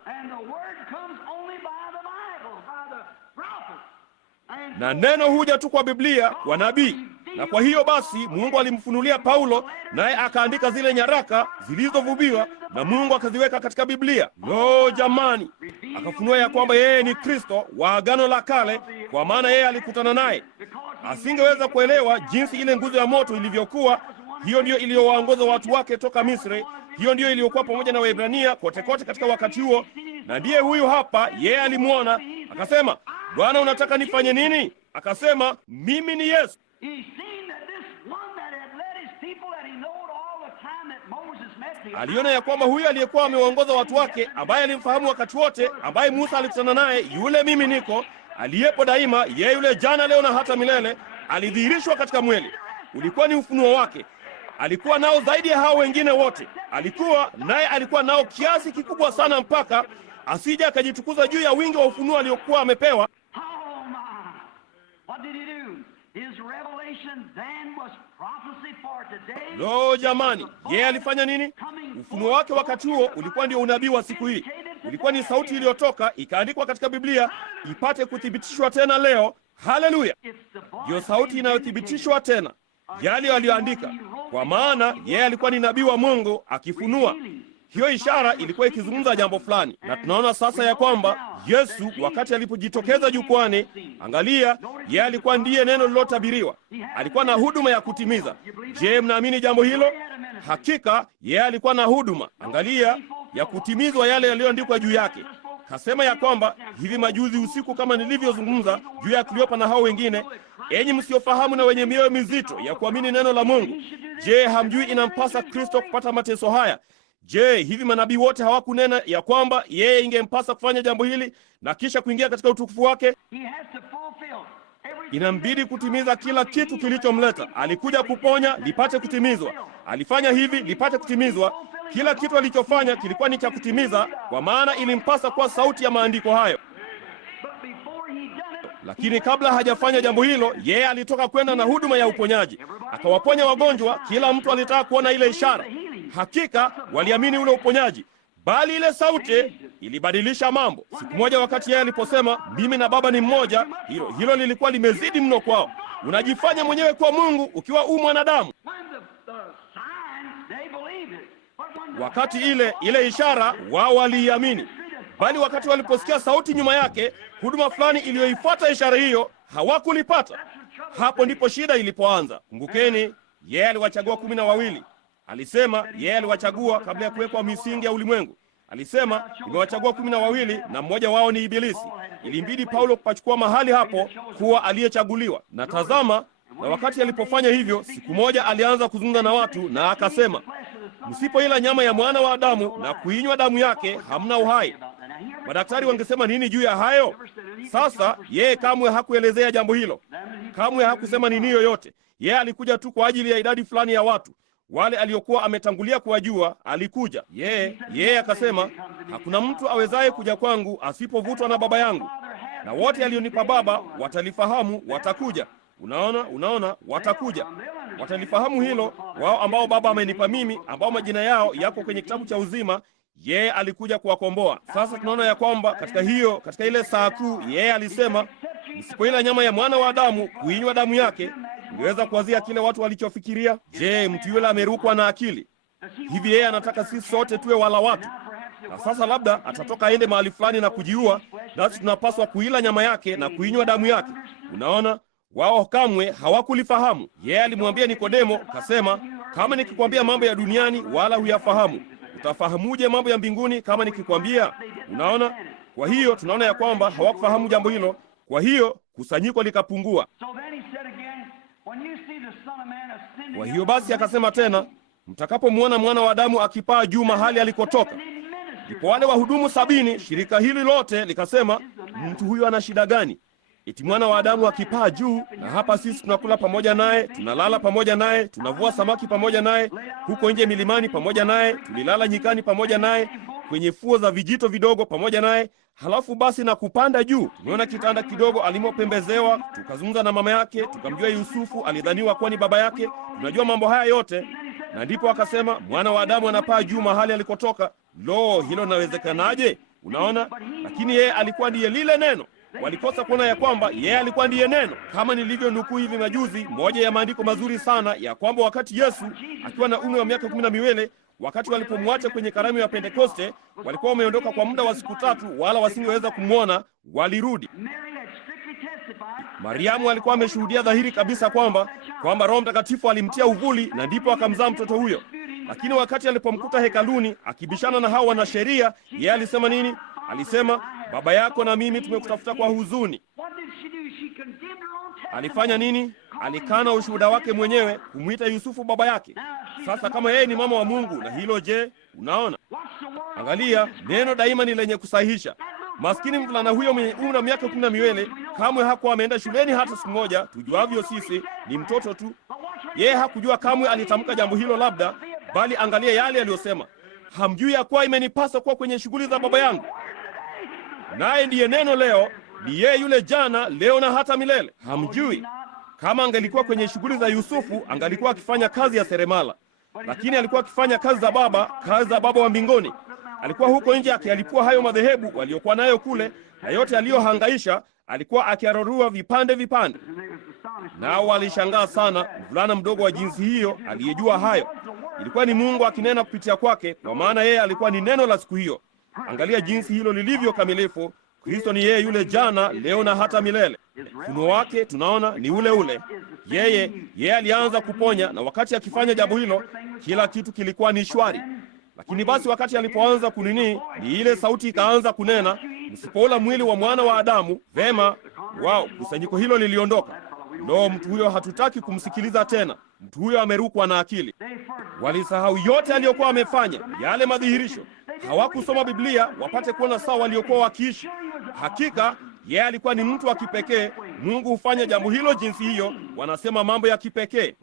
Na neno huja tu kwa Biblia, kwa nabii. Na kwa hiyo basi Mungu alimfunulia Paulo, naye akaandika zile nyaraka zilizovuviwa na Mungu akaziweka katika Biblia. Jamani, akafunua ya kwamba yeye ni Kristo wa Agano la Kale, kwa maana yeye alikutana naye. Asingeweza kuelewa jinsi ile nguzo ya moto ilivyokuwa. Hiyo ndiyo iliyowaongoza watu wake toka Misri. Hiyo ndiyo iliyokuwa pamoja na Waebrania kote kote katika wakati huo. Na ndiye huyu hapa, yeye alimwona, akasema, Bwana, unataka nifanye nini? Akasema, mimi ni Yesu. Aliona ya kwamba huyu aliyekuwa amewaongoza watu wake, ambaye alimfahamu wakati wote, ambaye Musa alikutana naye, yule mimi niko, aliyepo daima, yeye yule jana, leo na hata milele, alidhihirishwa katika mwili. Ulikuwa ni ufunuo wake. Alikuwa nao zaidi ya hao wengine wote. Alikuwa nao kiasi kikubwa sana mpaka asije akajitukuza juu ya wingi wa ufunuo aliokuwa amepewa. Jamani, yeye alifanya nini? Ufunuo wake wakati huo ulikuwa ndio unabii wa siku hii. Ulikuwa ni sauti iliyotoka ikaandikwa katika Biblia ipate kuthibitishwa tena leo. Haleluya! Ndio sauti inayothibitishwa tena yale aliyoandika, kwa maana yeye alikuwa ni nabii wa Mungu akifunua. Hiyo ishara ilikuwa ikizungumza jambo fulani, na tunaona sasa ya kwamba Yesu wakati alipojitokeza jukwani, angalia, yeye alikuwa ndiye neno lilotabiriwa. Alikuwa na huduma ya kutimiza. Je, mnaamini jambo hilo? Hakika yeye alikuwa na huduma, angalia, ya kutimizwa yale yaliyoandikwa juu yake. Kasema ya kwamba hivi majuzi usiku, kama nilivyozungumza juu ya Kleopa na hao wengine, enyi msiofahamu na wenye mioyo mizito ya kuamini neno la Mungu, je, hamjui inampasa Kristo kupata mateso haya? Je, hivi manabii wote hawakunena ya kwamba yeye ingempasa kufanya jambo hili na kisha kuingia katika utukufu wake? Inambidi kutimiza kila kitu kilichomleta. Alikuja kuponya, lipate kutimizwa. Alifanya hivi, lipate kutimizwa. Kila kitu alichofanya kilikuwa ni cha kutimiza, kwa maana ilimpasa kuwa sauti ya maandiko hayo. Lakini kabla hajafanya jambo hilo, yeye alitoka kwenda na huduma ya uponyaji, akawaponya wagonjwa. Kila mtu alitaka kuona ile ishara. Hakika waliamini ule uponyaji, bali ile sauti ilibadilisha mambo. Siku moja wakati yeye aliposema mimi na Baba ni mmoja, hilo lilikuwa limezidi mno kwao. Unajifanya mwenyewe kuwa Mungu ukiwa mwanadamu. Wakati ile ishara wao waliiamini, bali wakati waliposikia sauti nyuma yake, huduma fulani iliyoifuata ishara hiyo, hawakulipata. Hapo ndipo shida ilipoanza. Kumbukeni, yeye aliwachagua 12. Alisema yeye aliwachagua kabla ya kuwekwa misingi ya ulimwengu. Alisema nimewachagua 12 na mmoja wao ni Ibilisi. Ilimbidi Paulo kupachukua mahali hapo kuwa aliyechaguliwa. Na tazama, na wakati alipofanya hivyo, siku moja alianza kuzungumza na watu na akasema, msipoila nyama ya mwana wa Adamu na kuinywa damu yake hamna uhai. Madaktari wangesema nini juu ya hayo? Sasa yeye kamwe hakuelezea jambo hilo, kamwe hakusema nini yoyote. Yeye alikuja tu kwa ajili ya idadi fulani ya watu, wale aliokuwa ametangulia kuwajua. Alikuja yeye akasema, hakuna mtu awezaye kuja kwangu asipovutwa na Baba yangu, na wote alionipa Baba watalifahamu, watakuja. Unaona, watakuja, watalifahamu hilo, wao ambao Baba amenipa mimi, ambao majina yao yako kwenye kitabu cha uzima. Yeye alikuja kuwakomboa. Sasa tunaona ya kwamba katika ile saa kuu, yeye alisema, msipoila nyama ya mwana wa Adamu, kuinywa damu yake. Ungeweza kuwazia kile watu walichofikiria? Je, mtu yule amerukwa na akili? Hivi yeye anataka sisi sote tuwe wala watu, na sasa labda atatoka aende mahali fulani na kujiua, nasi tunapaswa kuila nyama yake na kuinywa damu yake. Unaona, wao kamwe hawakulifahamu. Yeye alimwambia Nikodemo, kasema, kama nikikwambia mambo ya duniani wala huyafahamu, utafahamuje mambo ya mbinguni kama nikikwambia? Unaona, kwa hiyo tunaona ya kwamba hawakufahamu jambo hilo. Kwa hiyo kusanyiko likapungua. Kwa hiyo basi akasema tena, mtakapomwona mwana wa Adamu akipaa juu mahali alikotoka. Ndipo wale wahudumu 70, shirika hili lote likasema, mtu huyu ana shida gani? Eti mwana wa Adamu akipaa juu, na hapa sisi tunakula pamoja naye, tunalala pamoja naye, tunavua samaki pamoja naye, huko nje milimani pamoja naye, tulilala nyikani pamoja naye, kwenye fuo za vijito vidogo pamoja naye. Halafu basi na kupanda juu, tumeona kitanda kidogo alimopembezewa, tukazungumza na mama yake, tukamjua Yusufu alidhaniwa kuwa ni baba yake. Tunajua mambo haya yote. Na ndipo akasema, mwana wa Adamu anapaa juu mahali alikotoka. Lo, hilo linawezekanaje? Unaona, lakini yeye alikuwa ndiye lile neno. Walikosa kuona ya kwamba yeye alikuwa ndiye neno. Kama nilivyonukuu hivi majuzi, moja ya maandiko mazuri sana ya kwamba wakati Yesu akiwa na umri wa miaka 12, wakati walipomwacha kwenye karamu ya Pentekoste, walikuwa wameondoka kwa muda wa siku 3, wala wasingeweza kumwona. Walirudi. Mariamu alikuwa ameshuhudia dhahiri kabisa kwamba Roho Mtakatifu alimtia uvuli, na ndipo akamzaa mtoto huyo. Lakini wakati alipomkuta hekaluni akibishana na hao wanasheria, yeye alisema nini? Alisema, baba yako na mimi tumekutafuta kwa huzuni. Alifanya nini? Alikana ushuhuda wake mwenyewe, kumwita Yusufu baba yake. Sasa kama yeye ni mama wa Mungu, na hilo je? Unaona, angalia, neno daima ni lenye kusahihisha. Maskini mvulana huyo mwenye umri wa miaka 12 kamwe hakuwa ameenda shuleni hata siku moja. Tujuavyo sisi, ni mtoto tu. Yeye hakujua kamwe alitamka jambo hilo labda, bali angalia yale aliyosema. Hamjui ya kuwa imenipasa kuwa kwenye shughuli za baba yangu? Naye ndiye neno leo, ni yeye yule jana, leo na hata milele. Hamjui? Kama angelikuwa kwenye shughuli za Yusufu, angalikuwa akifanya kazi ya seremala, lakini alikuwa akifanya kazi za Baba wa mbinguni. Alikuwa huko nje akiyalipua hayo madhehebu waliokuwa nayo kule, na yote aliyohangaisha alikuwa akiararua vipande vipande. Nao walishangaa sana, mvulana mdogo wa jinsi hiyo aliyejua hayo. Ilikuwa ni Mungu akinena kupitia kwake, kwa maana yeye alikuwa ni neno la siku hiyo. Angalia jinsi hilo lilivyo kamilifu. Kristo ni yeye yule jana, leo na hata milele. Ufunuo wake tunaona ni ule ule. Yeye alianza kuponya, na wakati akifanya jambo hilo, kila kitu kilikuwa ni shwari. Lakini basi wakati alipoanza kunini, ni ile sauti ikaanza kunena, msipoula mwili wa mwana wa Adamu. Vema, kusanyiko hilo liliondoka. Lo, mtu huyo hatutaki kumsikiliza tena. Mtu huyo amerukwa na akili. Walisahau yote aliyokuwa amefanya, yale madhihirisho. Hawakusoma Biblia wapate kuona sawa waliokuwa wakiishi. Hakika yeye alikuwa ni mtu wa kipekee. Mungu hufanya jambo hilo jinsi hiyo. Wanasema mambo ya kipekee.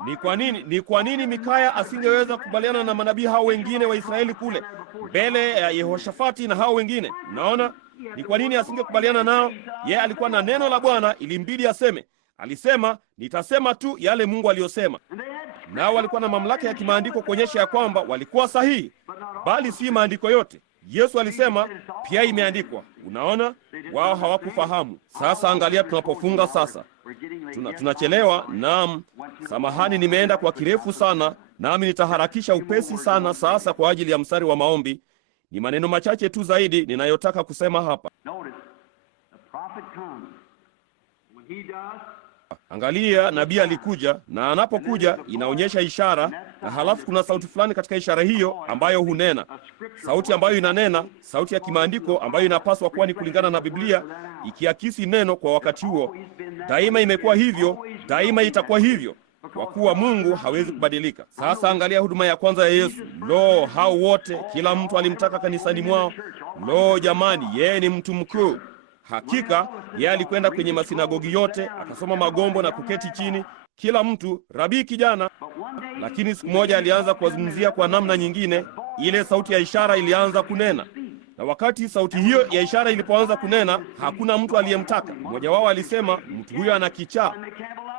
Ni kwa nini Mikaya asingeweza kukubaliana na manabii hao wengine wa Israeli kule mbele ya Yehoshafati na hao wengine? Unaona, ni kwa nini asingekubaliana nao? Yeye alikuwa na neno la Bwana, ilimbidi aseme. Alisema, nitasema tu yale Mungu aliyosema. Nao walikuwa na mamlaka ya kimaandiko kuonyesha ya kwamba walikuwa sahihi, bali si maandiko yote. Yesu alisema pia imeandikwa. Unaona, wao hawakufahamu. Sasa angalia, tunapofunga sasa, tunachelewa. Naam, samahani, nimeenda kwa kirefu sana, nami nitaharakisha upesi sana sasa kwa ajili ya mstari wa maombi. Ni maneno machache tu zaidi ninayotaka kusema hapa. Angalia, nabii alikuja, na anapokuja inaonyesha ishara, na halafu kuna sauti fulani katika ishara hiyo ambayo hunena. Sauti ambayo inanena, sauti ya kimaandiko ambayo inapaswa kuwa ni kulingana na Biblia, ikiakisi neno kwa wakati huo. Daima imekuwa hivyo, daima itakuwa hivyo, kwa kuwa Mungu hawezi kubadilika. Sasa angalia huduma ya kwanza ya Yesu. Lo, hao wote, kila mtu alimtaka kanisani mwao, Lo jamani, yeye ni mtu mkuu. Hakika yeye alikwenda kwenye masinagogi yote, akasoma magombo na kuketi chini, kila mtu rabii kijana. Lakini siku moja alianza kuwazungumzia kwa namna nyingine. Ile sauti ya ishara ilianza kunena, na wakati sauti hiyo ya ishara ilipoanza kunena, hakuna mtu aliyemtaka. Mmoja wao alisema, mtu huyo ana kichaa,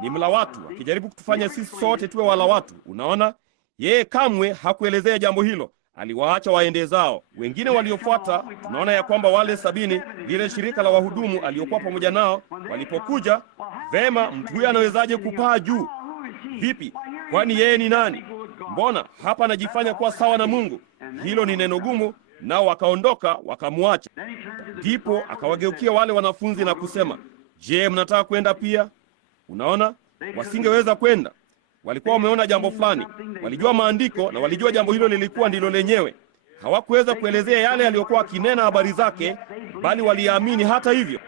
ni mla watu, akijaribu kutufanya sisi sote tuwe wala watu. Unaona, yeye kamwe hakuelezea jambo hilo, aliwaacha waende zao. Wengine waliofuata, tunaona ya kwamba wale 70, lile shirika la wahudumu aliokuwa pamoja nao, walipokuja, vema, mtu huyo anawezaje kupaa juu? Vipi? Kwani yeye ni nani? Mbona hapa anajifanya kuwa sawa na Mungu? Hilo ni neno gumu. Nao wakaondoka wakamwacha. Ndipo akawageukia wale wanafunzi na kusema, je, mnataka kwenda pia? Unaona, wasingeweza kwenda. Walikuwa wameona jambo fulani, walijua maandiko na walijua jambo hilo lilikuwa ndilo lenyewe. Hawakuweza kuelezea yale aliyokuwa akinena habari zake, bali waliamini hata hivyo.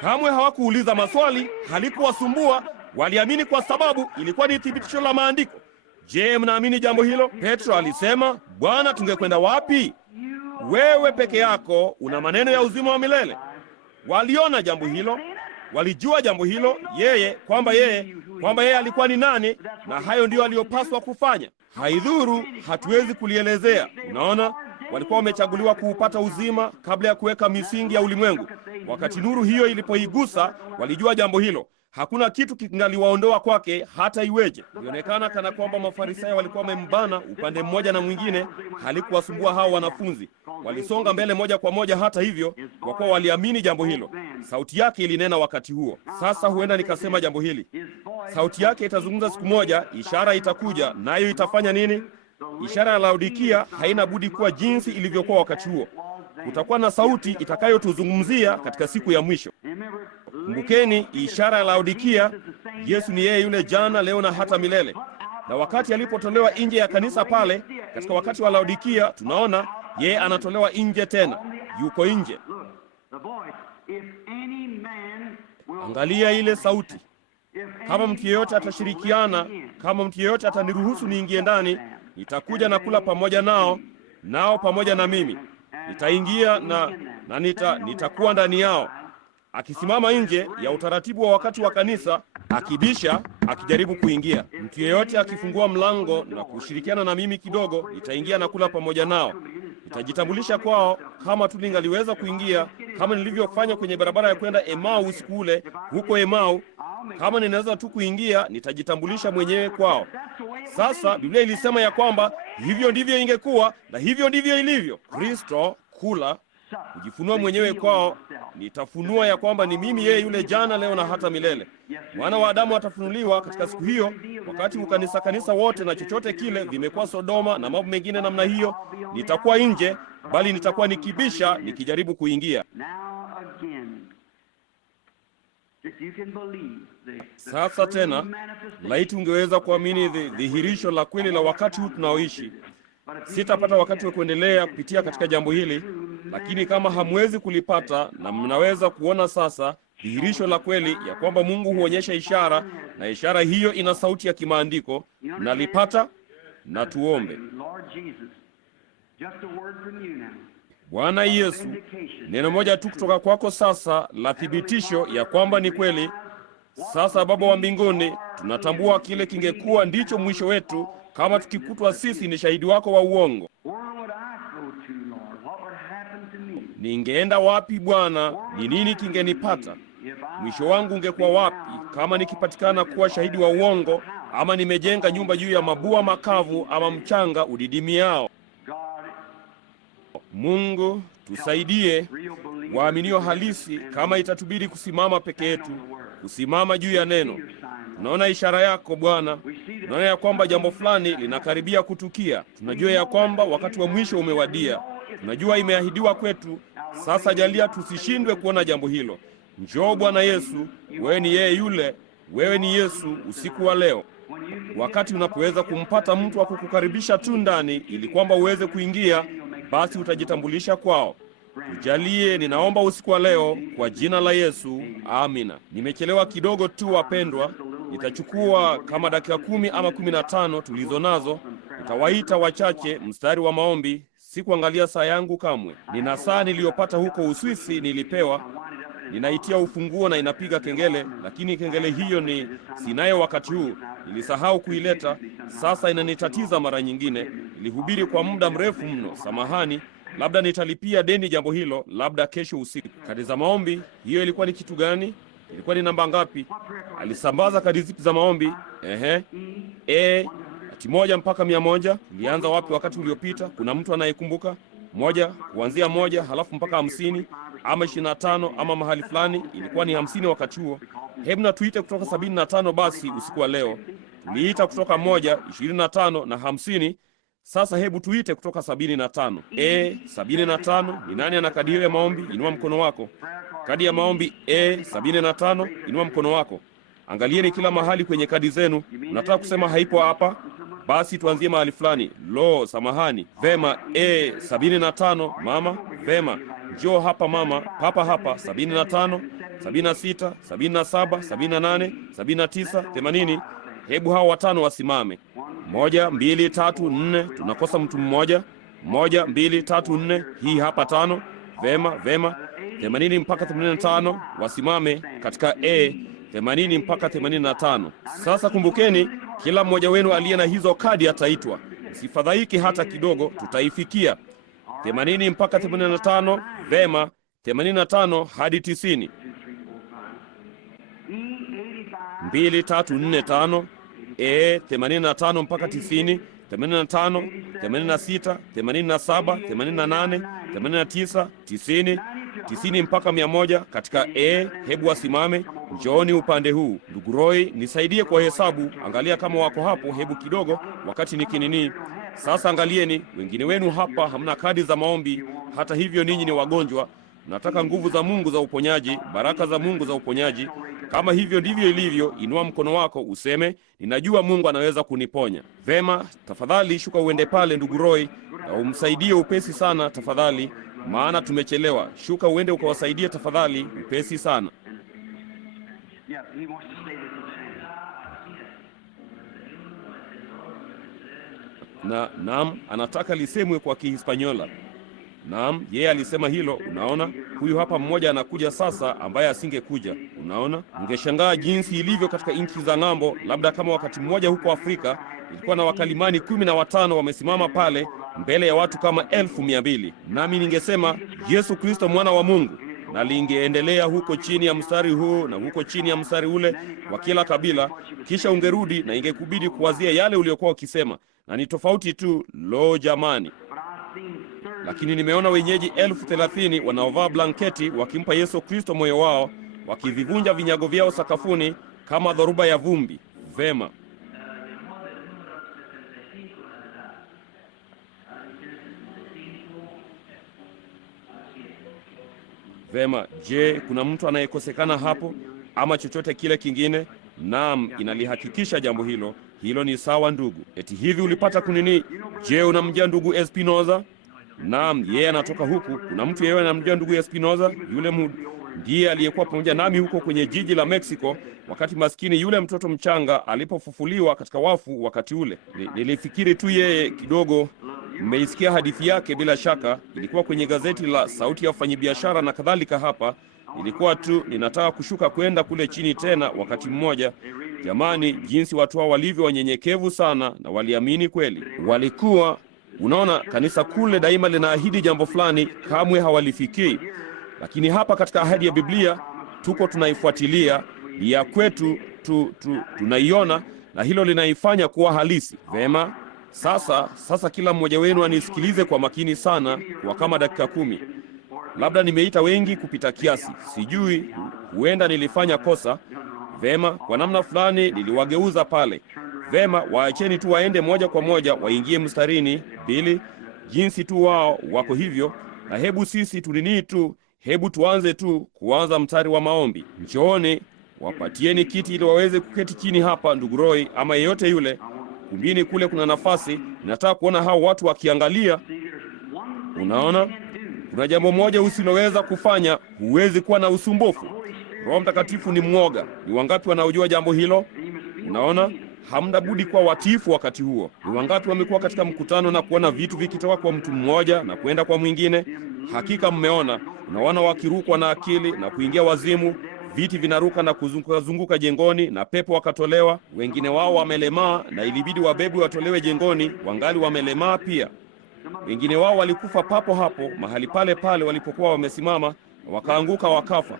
Kamwe hawakuuliza maswali, halikuwasumbua. Waliamini kwa sababu ilikuwa ni thibitisho la maandiko. Je, mnaamini jambo hilo? Petro alisema, Bwana, tungekwenda wapi? Wewe peke yako una maneno ya uzima wa milele. Waliona jambo hilo, walijua jambo hilo, kwamba yeye alikuwa ni nani, na hayo ndio aliyopaswa kufanya. Haidhuru, hatuwezi kulielezea. Unaona, walikuwa wamechaguliwa kuupata uzima kabla ya kuweka misingi ya ulimwengu. Wakati nuru hiyo ilipoigusa, walijua jambo hilo. Hakuna kitu kingaliwaondoa kwake hata iweje. Ilionekana kana kwamba Mafarisayo walikuwa wamembana upande mmoja na mwingine. Halikuwasumbua hao wanafunzi, walisonga mbele moja kwa moja. Hata hivyo, kwa kuwa waliamini jambo hilo, sauti yake ilinena wakati huo. Sasa huenda nikasema jambo hili, sauti yake itazungumza siku moja, ishara itakuja, nayo itafanya nini? Ishara ya Laodikia haina budi kuwa jinsi ilivyokuwa wakati huo. Kutakuwa na sauti itakayotuzungumzia katika siku ya mwisho. Kumbukeni, ishara ya Laodikia, Yesu ni yeye yule jana, leo na hata milele. Na wakati alipotolewa nje ya kanisa pale, katika wakati wa Laodikia, tunaona yeye anatolewa nje tena, yuko nje. Angalia ile sauti. Kama mtu yeyote atashirikiana, kama mtu yeyote ataniruhusu niingie ndani, nitakuja na kula pamoja nao pamoja na mimi. Nitaingia na nitakuwa ndani yao. Akisimama nje ya utaratibu wa wakati wa kanisa, akibisha, akijaribu kuingia. Mtu yeyote akifungua mlango na kushirikiana na mimi kidogo, nitaingia na kula pamoja nao. Nitajitambulisha kwao kama tu ningaliweza kuingia, kama nilivyofanya kwenye barabara ya kwenda Emau usiku ule huko Emau. Kama ninaweza tu kuingia, nitajitambulisha mwenyewe kwao. Sasa Biblia ilisema ya kwamba hivyo ndivyo ingekuwa, na hivyo ndivyo ilivyo. Kristo kula, kujifunua mwenyewe kwao. Nitafunua ya kwamba ni mimi yeye yule jana, leo na hata milele. Mwana wa Adamu atafunuliwa katika siku hiyo, wakati kanisa wote na chochote kile vimekuwa Sodoma na mambo mengine namna hiyo. Nitakuwa nje, bali nitakuwa nikibisha, nikijaribu kuingia. Sasa tena, laiti ungeweza kuamini dhihirisho la kweli la wakati huu tunaoishi. Sitapata wakati wa kuendelea kupitia katika jambo hili, lakini kama hamwezi kulipata, na mnaweza kuona sasa dhihirisho la kweli ya kwamba Mungu huonyesha ishara, na ishara hiyo ina sauti ya kimaandiko, mnalipata. Na tuombe. Bwana Yesu, neno moja tu kutoka kwako sasa la thibitisho ya kwamba ni kweli. Sasa Baba wa mbinguni, tunatambua kile kingekuwa ndicho mwisho wetu kama tukikutwa sisi ni shahidi wako wa uongo. Ningeenda wapi Bwana? Ni nini kingenipata? Mwisho wangu ungekuwa wapi kama nikipatikana kuwa shahidi wa uongo, ama nimejenga nyumba juu ya mabua makavu ama mchanga udidimiao? Mungu, tusaidie waaminio halisi, kama itatubidi kusimama peke yetu, kusimama juu ya neno. Tunaona ishara yako Bwana, tunaona ya kwamba jambo fulani linakaribia kutukia. Tunajua ya kwamba wakati wa mwisho umewadia, tunajua imeahidiwa kwetu. Sasa jalia tusishindwe kuona jambo hilo. Njoo Bwana Yesu, wewe ni yeye yule, wewe ni Yesu usiku wa leo. Wakati unapoweza kumpata mtu wa kukukaribisha tu ndani ili kwamba uweze kuingia, basi utajitambulisha kwao. Tujalie, ninaomba usiku wa leo kwa jina la Yesu, amina. Nimechelewa kidogo tu wapendwa, itachukua kama dakika 10 ama 15 tulizo nazo. Tawaita wachache mstari wa maombi. Sikuangalia saa yangu kamwe. Nina saa niliyopata huko Uswisi, nilipewa. Ninaitia ufunguo na inapiga kengele, lakini kengele hiyo sinayo wakati huu. Nilisahau kuileta. Sasa inanitatiza mara nyingine. Nilihubiri kwa muda mrefu mno. Samahani. Labda nitalipia deni jambo hilo, labda kesho usiku. Kadi za maombi, hiyo ilikuwa ni kitu gani? Ilikuwa ni namba ngapi? Alisambaza kadi zipi za maombi? Ati 1 mpaka 100. Ilianza wapi wakati uliopita? Kuna mtu anayekumbuka? 1 kuanzia 1 halafu mpaka 50 ama 25 ama mahali fulani ilikuwa ni 50 wakati huo. Hebu na tuite kutoka 75 basi usiku wa leo. Tuliita kutoka 1, 25 na 50. Sasa hebu tuite kutoka 75. 75. Ni nani ana kadi ya maombi? Inua mkono wako. Kadi ya maombi 75, inua mkono wako. Angalieni kila mahali kwenye kadi zenu. Unataka kusema haipo hapa? Basi tuanzie mahali fulani. Lo, samahani. Vema, 75 mama. Vema, njoo hapa mama, papa hapa. 75, 76, 77, 78, 79, 80. Hebu hao watano wasimame. 1, 2, 3, 4. Tunakosa mtu mmoja. 1, 2, 3, 4. Hii hapa 5. Vema. 80 mpaka 85 wasimame katika 80 mpaka 85. Sasa kumbukeni, kila mmoja wenu aliye na hizo kadi ataitwa. Msifadhaike hata kidogo, tutaifikia. 80 mpaka 85. Vema, 85 hadi 90. 2, 3, 4, 5. 85 mpaka 90. 85, 86, 87, 88, 89, 90, 90 mpaka 100 katika hebu wasimame. Njooni upande huu. Ndugu Roy, nisaidie kwa hesabu. Angalia kama wako hapo, hebu kidogo wakati nikinini. Sasa angalieni, wengine wenu hapa hamna kadi za maombi. Hata hivyo ninyi ni wagonjwa. Nataka nguvu za Mungu za uponyaji, baraka za Mungu za uponyaji. Kama hivyo ndivyo ilivyo, inua mkono wako useme, ninajua Mungu anaweza kuniponya. Vema, tafadhali shuka uende pale ndugu Roy, na umsaidie upesi sana tafadhali, maana tumechelewa. Shuka uende ukawasaidie tafadhali, upesi sana. Naam, anataka lisemwe kwa Kihispaniola. Naam, yeye alisema hilo. Unaona, huyu hapa mmoja anakuja sasa ambaye asingekuja. Unaona, ungeshangaa jinsi ilivyo katika nchi za ng'ambo. Labda kama wakati mmoja huko Afrika ilikuwa na wakalimani 15 wamesimama pale mbele ya watu kama 1200. Nami ningesema Yesu Kristo mwana wa Mungu, na lingeendelea huko chini ya mstari huu na huko chini ya mstari ule wa kila kabila. Kisha ungerudi na ingekubidi kuwazia yale uliokuwa ukisema, na ni tofauti tu. Lo jamani! Lakini nimeona wenyeji 30,000 wanaovaa blanketi wakimpa Yesu Kristo moyo wao, wakivivunja vinyago vyao sakafuni kama dhoruba ya vumbi. Vema. Vema, je, kuna mtu anayekosekana hapo ama chochote kile kingine? Naam, inalihakikisha jambo hilo. Hilo ni sawa ndugu. Eti hivi ulipata kunini? Je, unamjua ndugu Espinoza? Naam, yeye anatoka huku. Kuna mtu yeye anamjua ndugu Espinoza? Yule ndiye aliyekuwa pamoja nami huko kwenye jiji la Mexico wakati maskini yule mtoto mchanga alipofufuliwa katika wafu wakati ule. Nilifikiri tu yeye kidogo. Mmeisikia hadithi yake bila shaka. Ilikuwa kwenye gazeti la Sauti ya Wafanyabiashara na kadhalika hapa. Ilikuwa tu ninataka kushuka kwenda kule chini tena wakati mmoja. Jamani, jinsi watu hao walivyo wanyenyekevu sana na waliamini kweli. Walikuwa, unaona, kanisa kule daima linaahidi jambo fulani, kamwe hawalifikii. Lakini hapa katika ahadi ya Biblia tuko tunaifuatilia, ni ya kwetu, tunaiona, na hilo linaifanya kuwa halisi. Vema, sasa kila mmoja wenu anisikilize kwa makini sana kwa kama dakika 10. Labda nimeita wengi kupita kiasi, sijui, huenda nilifanya kosa. Vema, kwa namna fulani niliwageuza pale. Vema, waacheni tu waende moja kwa moja, waingie mstarini, Bili, jinsi tu wao wako hivyo, na hebu sisi tunini tu, hebu tuanze tu kuanza mstari wa maombi. Njooni, wapatieni kiti ili waweze kuketi chini hapa, ndugu Roy ama yeyote yule. Kumbini kule kuna nafasi, ninataka kuona hao watu wakiangalia. Unaona, kuna jambo moja usiloweza kufanya, huwezi kuwa na usumbufu. Roho Mtakatifu ni mwoga. Ni wangapi wanaojua jambo hilo? Unaona, hamna budi kuwa watiifu wakati huo. Ni wangapi wamekuwa katika mkutano na kuona vitu vikitoka kwa mtu mmoja na kwenda kwa mwingine? Hakika mmeona, unaona wakirukwa na akili na kuingia wazimu, viti vinaruka na kuzunguka jengoni na pepo wakatolewa. Wengine wao wamelemaa na ilibidi wabebwe watolewe jengoni, wangali wamelemaa pia. Wengine wao walikufa papo hapo mahali pale pale walipokuwa wamesimama, wakaanguka wakafa.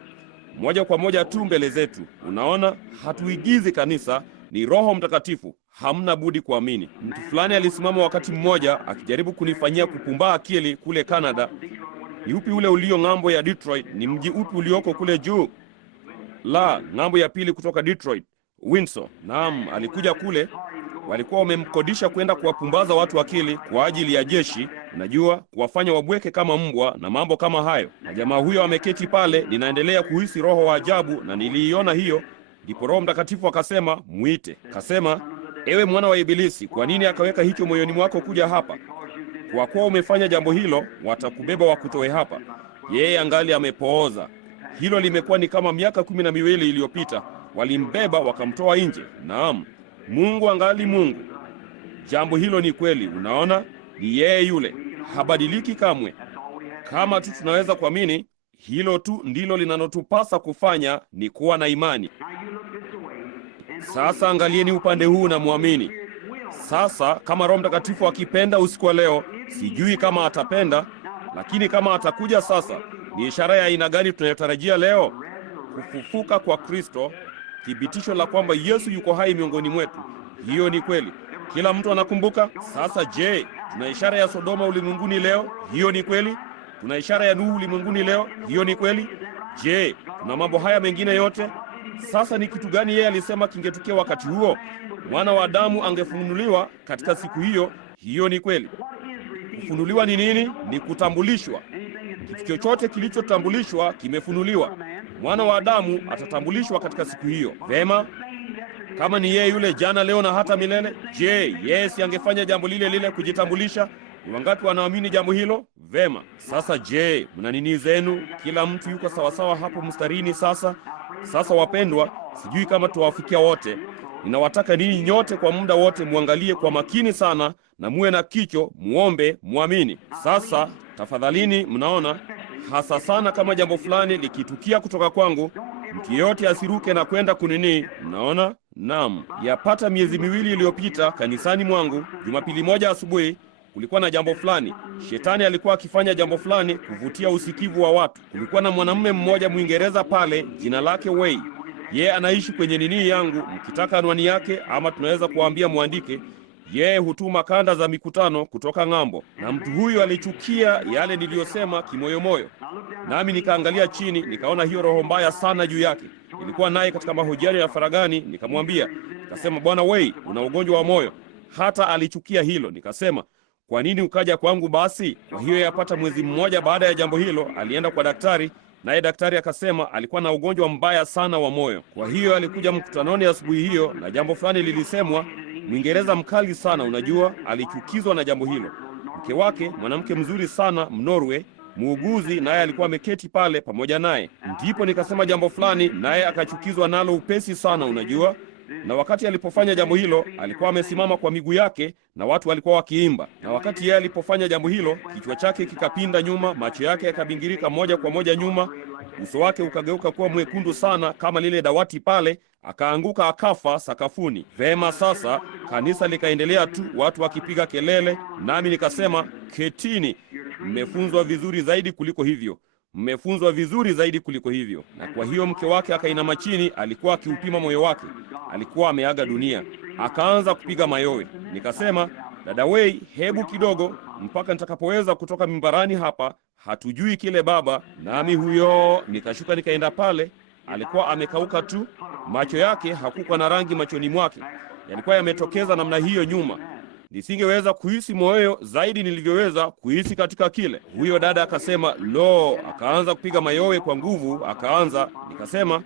Moja kwa moja tu mbele zetu. Unaona, hatuigizi kanisa, ni Roho Mtakatifu. Hamna budi kuamini. Mtu fulani alisimama wakati mmoja akijaribu kunifanyia kupumbaa akili kule Canada. Ni upi ule ulio ng'ambo ya Detroit? Ni mji upi ulioko kule juu? La, ng'ambo ya pili kutoka Detroit, Windsor. Naam, alikuja kule. Walikuwa wamemkodisha kwenda kuwapumbaza watu akili kwa ajili ya jeshi, unajua, kuwafanya wabweke kama mbwa na mambo kama hayo. Na jamaa huyo ameketi pale, ninaendelea kuhisi roho wa ajabu na niliiona hiyo. Ndipo Roho Mtakatifu akasema, "Muite." Kasema, "Ewe mwana wa Ibilisi, kwa nini akaweka hicho moyoni mwako kuja hapa? Kwa kuwa umefanya jambo hilo, watakubeba wakutoe hapa." Yeye angali amepooza. Hilo limekuwa ni kama miaka 12 iliyopita. Walimbeba wakamtoa nje. Naam, Mungu angali Mungu. Jambo hilo ni kweli. Unaona, ni yeye yule, habadiliki kamwe. Kama tu tunaweza kuamini, hilo tu ndilo linalotupasa kufanya, ni kuwa na imani. Sasa angalieni upande huu na muamini. Sasa kama Roho Mtakatifu akipenda usiku wa leo, sijui kama atapenda, lakini kama atakuja sasa, ni ishara ya aina gani tunayotarajia leo? Kufufuka kwa Kristo, thibitisho la kwamba Yesu yuko hai miongoni mwetu. Hiyo ni kweli. Kila mtu anakumbuka. Sasa je, tuna ishara ya Sodoma ulimwenguni leo? Hiyo ni kweli. Tuna ishara ya Nuhu ulimwenguni leo? Hiyo ni kweli. Je, tuna mambo haya mengine yote? Sasa ni kitu gani yeye alisema kingetukia wakati huo? Mwana wa Adamu angefunuliwa katika siku hiyo. Hiyo ni kweli. Kufunuliwa ni nini? Ni kutambulishwa. Kitu chochote kilichotambulishwa kimefunuliwa. Mwana wa Adamu atatambulishwa katika siku hiyo. Vema, kama ni yeye yule jana, leo na hata milele, je, Yesu angefanya jambo lile lile kujitambulisha? Ni wangapi wanaamini jambo hilo? Vema. Sasa je, mna nini zenu? Kila mtu yuko sawasawa hapo mstarini sasa? Sasa wapendwa, sijui kama tuwafikia wote. Ninawataka ninyi nyote kwa muda wote muangalie kwa makini sana na muwe na kicho, muombe, muamini. Sasa tafadhalini, mnaona, hasa sana kama jambo fulani likitukia kutoka kwangu, mtu yeyote asiruke na kwenda kunini. Mnaona? Naam, yapata miezi 2 iliyopita kanisani mwangu, Jumapili moja asubuhi, kulikuwa na jambo fulani. Shetani alikuwa akifanya jambo fulani kuvutia usikivu wa watu. Kulikuwa na mwanamume mmoja Mwingereza pale, jina lake Way. Yeye anaishi kwenye nini yangu, mkitaka anwani yake ama tunaweza kuambia muandike. Yeye hutuma kanda za mikutano kutoka ng'ambo. Na mtu huyu alichukia yale niliyosema kimoyomoyo. Nami nikaangalia chini, nikaona hiyo roho mbaya sana juu yake. Nilikuwa naye katika mahojiano ya faragani, nikamwambia, nikasema, "Bwana Way, una ugonjwa wa moyo." Hata alichukia hilo. Nikasema, "Kwa nini ukaja kwangu basi?" Kwa hiyo yapata mwezi mmoja baada ya jambo hilo, alienda kwa daktari, naye daktari akasema alikuwa na ugonjwa mbaya sana wa moyo. Kwa hiyo alikuja mkutanoni asubuhi hiyo, na jambo fulani lilisemwa. Mwingereza mkali sana, unajua, alichukizwa na jambo hilo. Mke wake, mwanamke mzuri sana Mnorwe, muuguzi, naye alikuwa ameketi pale pamoja naye. Ndipo nikasema jambo fulani, naye akachukizwa nalo upesi sana, unajua. Na wakati alipofanya jambo hilo, alikuwa amesimama kwa miguu yake na watu walikuwa wakiimba. Na wakati yeye alipofanya jambo hilo, kichwa chake kikapinda nyuma, macho yake yakabingirika moja kwa moja nyuma, uso wake ukageuka kuwa mwekundu sana kama lile dawati pale, akaanguka akafa sakafuni. Vema, sasa kanisa likaendelea tu, watu wakipiga kelele, nami nikasema, "Ketini, mmefunzwa vizuri zaidi kuliko hivyo. Mmefunzwa vizuri zaidi kuliko hivyo." Na kwa hiyo mke wake akainama chini, alikuwa akiupima moyo wake. Alikuwa ameaga dunia. Akaanza kupiga mayowe. Nikasema, "Dada Way, hebu kidogo mpaka nitakapoweza kutoka mimbarani hapa. Hatujui kile baba." Nami huyo nikashuka nikaenda pale. Alikuwa amekauka tu. Macho yake hakukuwa na rangi machoni mwake. Yalikuwa yametokeza namna hiyo nyuma. Nisingeweza kuhisi moyo zaidi nilivyoweza kuhisi katika kile. Huyo dada akasema, "Lo," akaanza kupiga mayowe kwa nguvu, akaanza. Nikasema,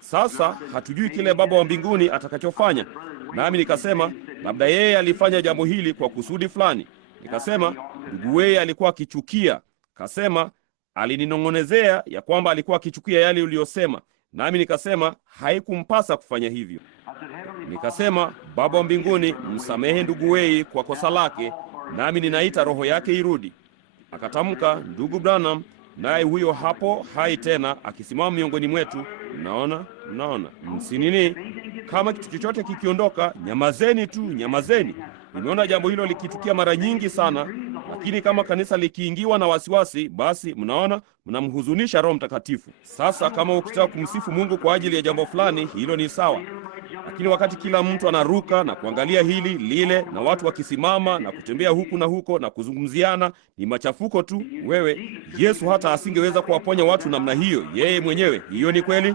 "Sasa hatujui kile Baba wa mbinguni atakachofanya." Nami nikasema, labda yeye alifanya jambo hili kwa kusudi fulani. Nikasema, "Ndugu Way alikuwa akichukia." Kasema, "Alininong'onezea ya kwamba alikuwa akichukia yale uliyosema." Nami nikasema haikumpasa kufanya hivyo. Nikasema, Baba wa mbinguni, msamehe ndugu Wei kwa kosa lake, nami ninaita roho yake irudi. Akatamka, ndugu Branham, naye huyo hapo hai tena akisimama miongoni mwetu. Mnaona, msinini. Kama kitu chochote kikiondoka, nyamazeni tu, nyamazeni. Nimeona jambo hilo likitukia mara nyingi sana, lakini kama kanisa likiingiwa na wasiwasi, basi mnamhuzunisha Roho Mtakatifu. Sasa kama ukitaka kumsifu Mungu kwa ajili ya jambo fulani, hilo ni sawa. Lakini wakati kila mtu anaruka na kuangalia hili lile, na watu wakisimama na kutembea huku na huko na kuzungumziana, ni machafuko tu. Yesu hata asingeweza kuwaponya watu namna hiyo yeye mwenyewe. Hiyo ni kweli.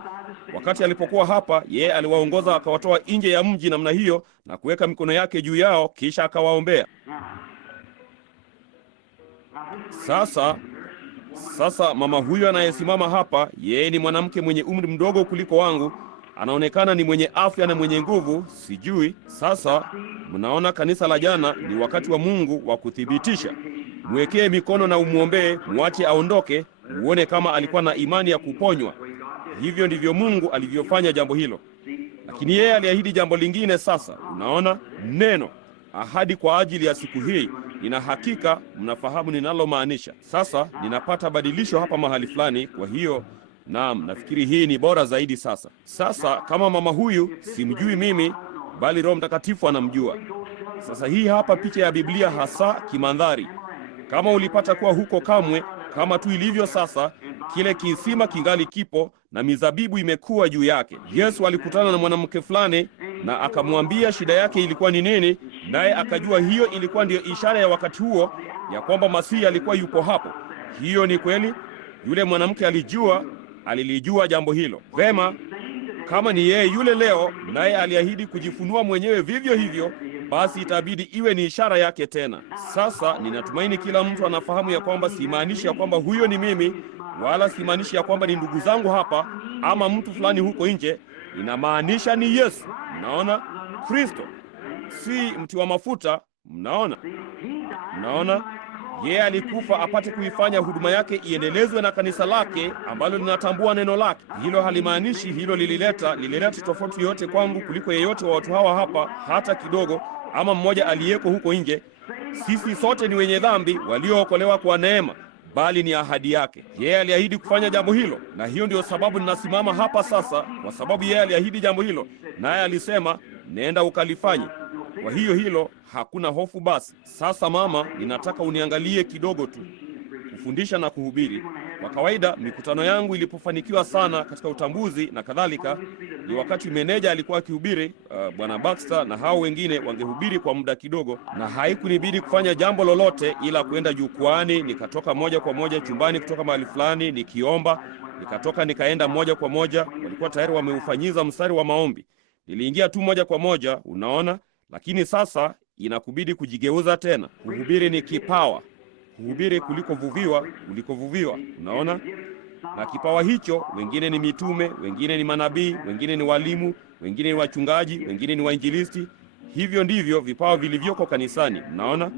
Wakati alipokuwa hapa, yeye aliwaongoza akawatoa nje ya mji namna hiyo na kuweka mikono yake juu yao, kisha akawaombea. Sasa mama huyo anayesimama hapa, yeye ni mwanamke mwenye umri mdogo kuliko wangu. Anaonekana ni mwenye afya na mwenye nguvu, sijui. Sasa mnaona, kanisa la jana ni wakati wa Mungu wa kuthibitisha. Mwekee mikono na umwombee, mwache aondoke, uone kama alikuwa na imani ya kuponywa. Hivyo ndivyo Mungu alivyofanya jambo hilo. Lakini yeye aliahidi jambo lingine. Sasa unaona, neno ahadi kwa ajili ya siku hii, nina hakika mnafahamu ninalomaanisha. Sasa ninapata badilisho hapa mahali fulani, kwa hiyo naam, nafikiri hii ni bora zaidi. Sasa kama mama huyu simjui mimi, bali Roho Mtakatifu anamjua. Sasa hii hapa picha ya Biblia hasa kimandhari. Kama ulipata kuwa huko kamwe, kama tu ilivyo sasa, kile kisima kingali kipo na mizabibu imekuwa juu yake. Yesu alikutana na mwanamke fulani na akamwambia shida yake ilikuwa ni nini, naye akajua hiyo ilikuwa ndiyo ishara ya wakati huo ya kwamba Masihi alikuwa yupo hapo. Hiyo ni kweli. Yule mwanamke alilijua jambo hilo vema. Kama ni yeye yule leo, naye aliahidi kujifunua mwenyewe vivyo hivyo, basi itabidi iwe ni ishara yake tena. Sasa ninatumaini kila mtu anafahamu ya kwamba simaanishi ya kwamba huyo ni mimi, wala simaanishi ya kwamba ni ndugu zangu hapa ama mtu fulani huko nje. Inamaanisha ni Yesu. Mnaona, Kristo, si mti wa mafuta. Mnaona, yeye alikufa apate kuifanya huduma yake iendelezwe na kanisa lake ambalo linatambua neno lake. Hilo halimaanishi, hilo lilileta tofauti yote kwangu kuliko yeyote wa watu hawa hapa hata kidogo, ama mmoja aliyeko huko nje. Sisi sote ni wenye dhambi waliookolewa kwa neema, bali ni ahadi yake. Yeye aliahidi kufanya jambo hilo, na hiyo ndio sababu ninasimama hapa sasa, kwa sababu yeye aliahidi jambo hilo, naye alisema nenda ukalifanye. Kwa hiyo hilo hakuna hofu. Basi sasa mama, ninataka uniangalie kidogo tu, kufundisha na kuhubiri. Kwa kawaida mikutano yangu ilipofanikiwa sana katika utambuzi na kadhalika, ni wakati meneja alikuwa akihubiri, Bwana Baxter na hao wengine wangehubiri kwa muda kidogo, na haikunibidi kufanya jambo lolote ila kwenda jukwani. Nikatoka moja kwa moja chumbani kutoka mahali fulani nikiomba, nikatoka nikaenda moja kwa moja. Walikuwa tayari wameufanyiza mstari wa maombi, niliingia tu moja kwa moja. Unaona, lakini sasa inakubidi kujigeuza tena. Kuhubiri ni kipawa, kuhubiri kulikovuviwa. Unaona, na kipawa hicho, wengine ni mitume, wengine ni manabii, wengine ni walimu, wengine ni wachungaji, wengine ni wainjilisti. Hivyo ndivyo vipawa vilivyoko kanisani. Mnaona,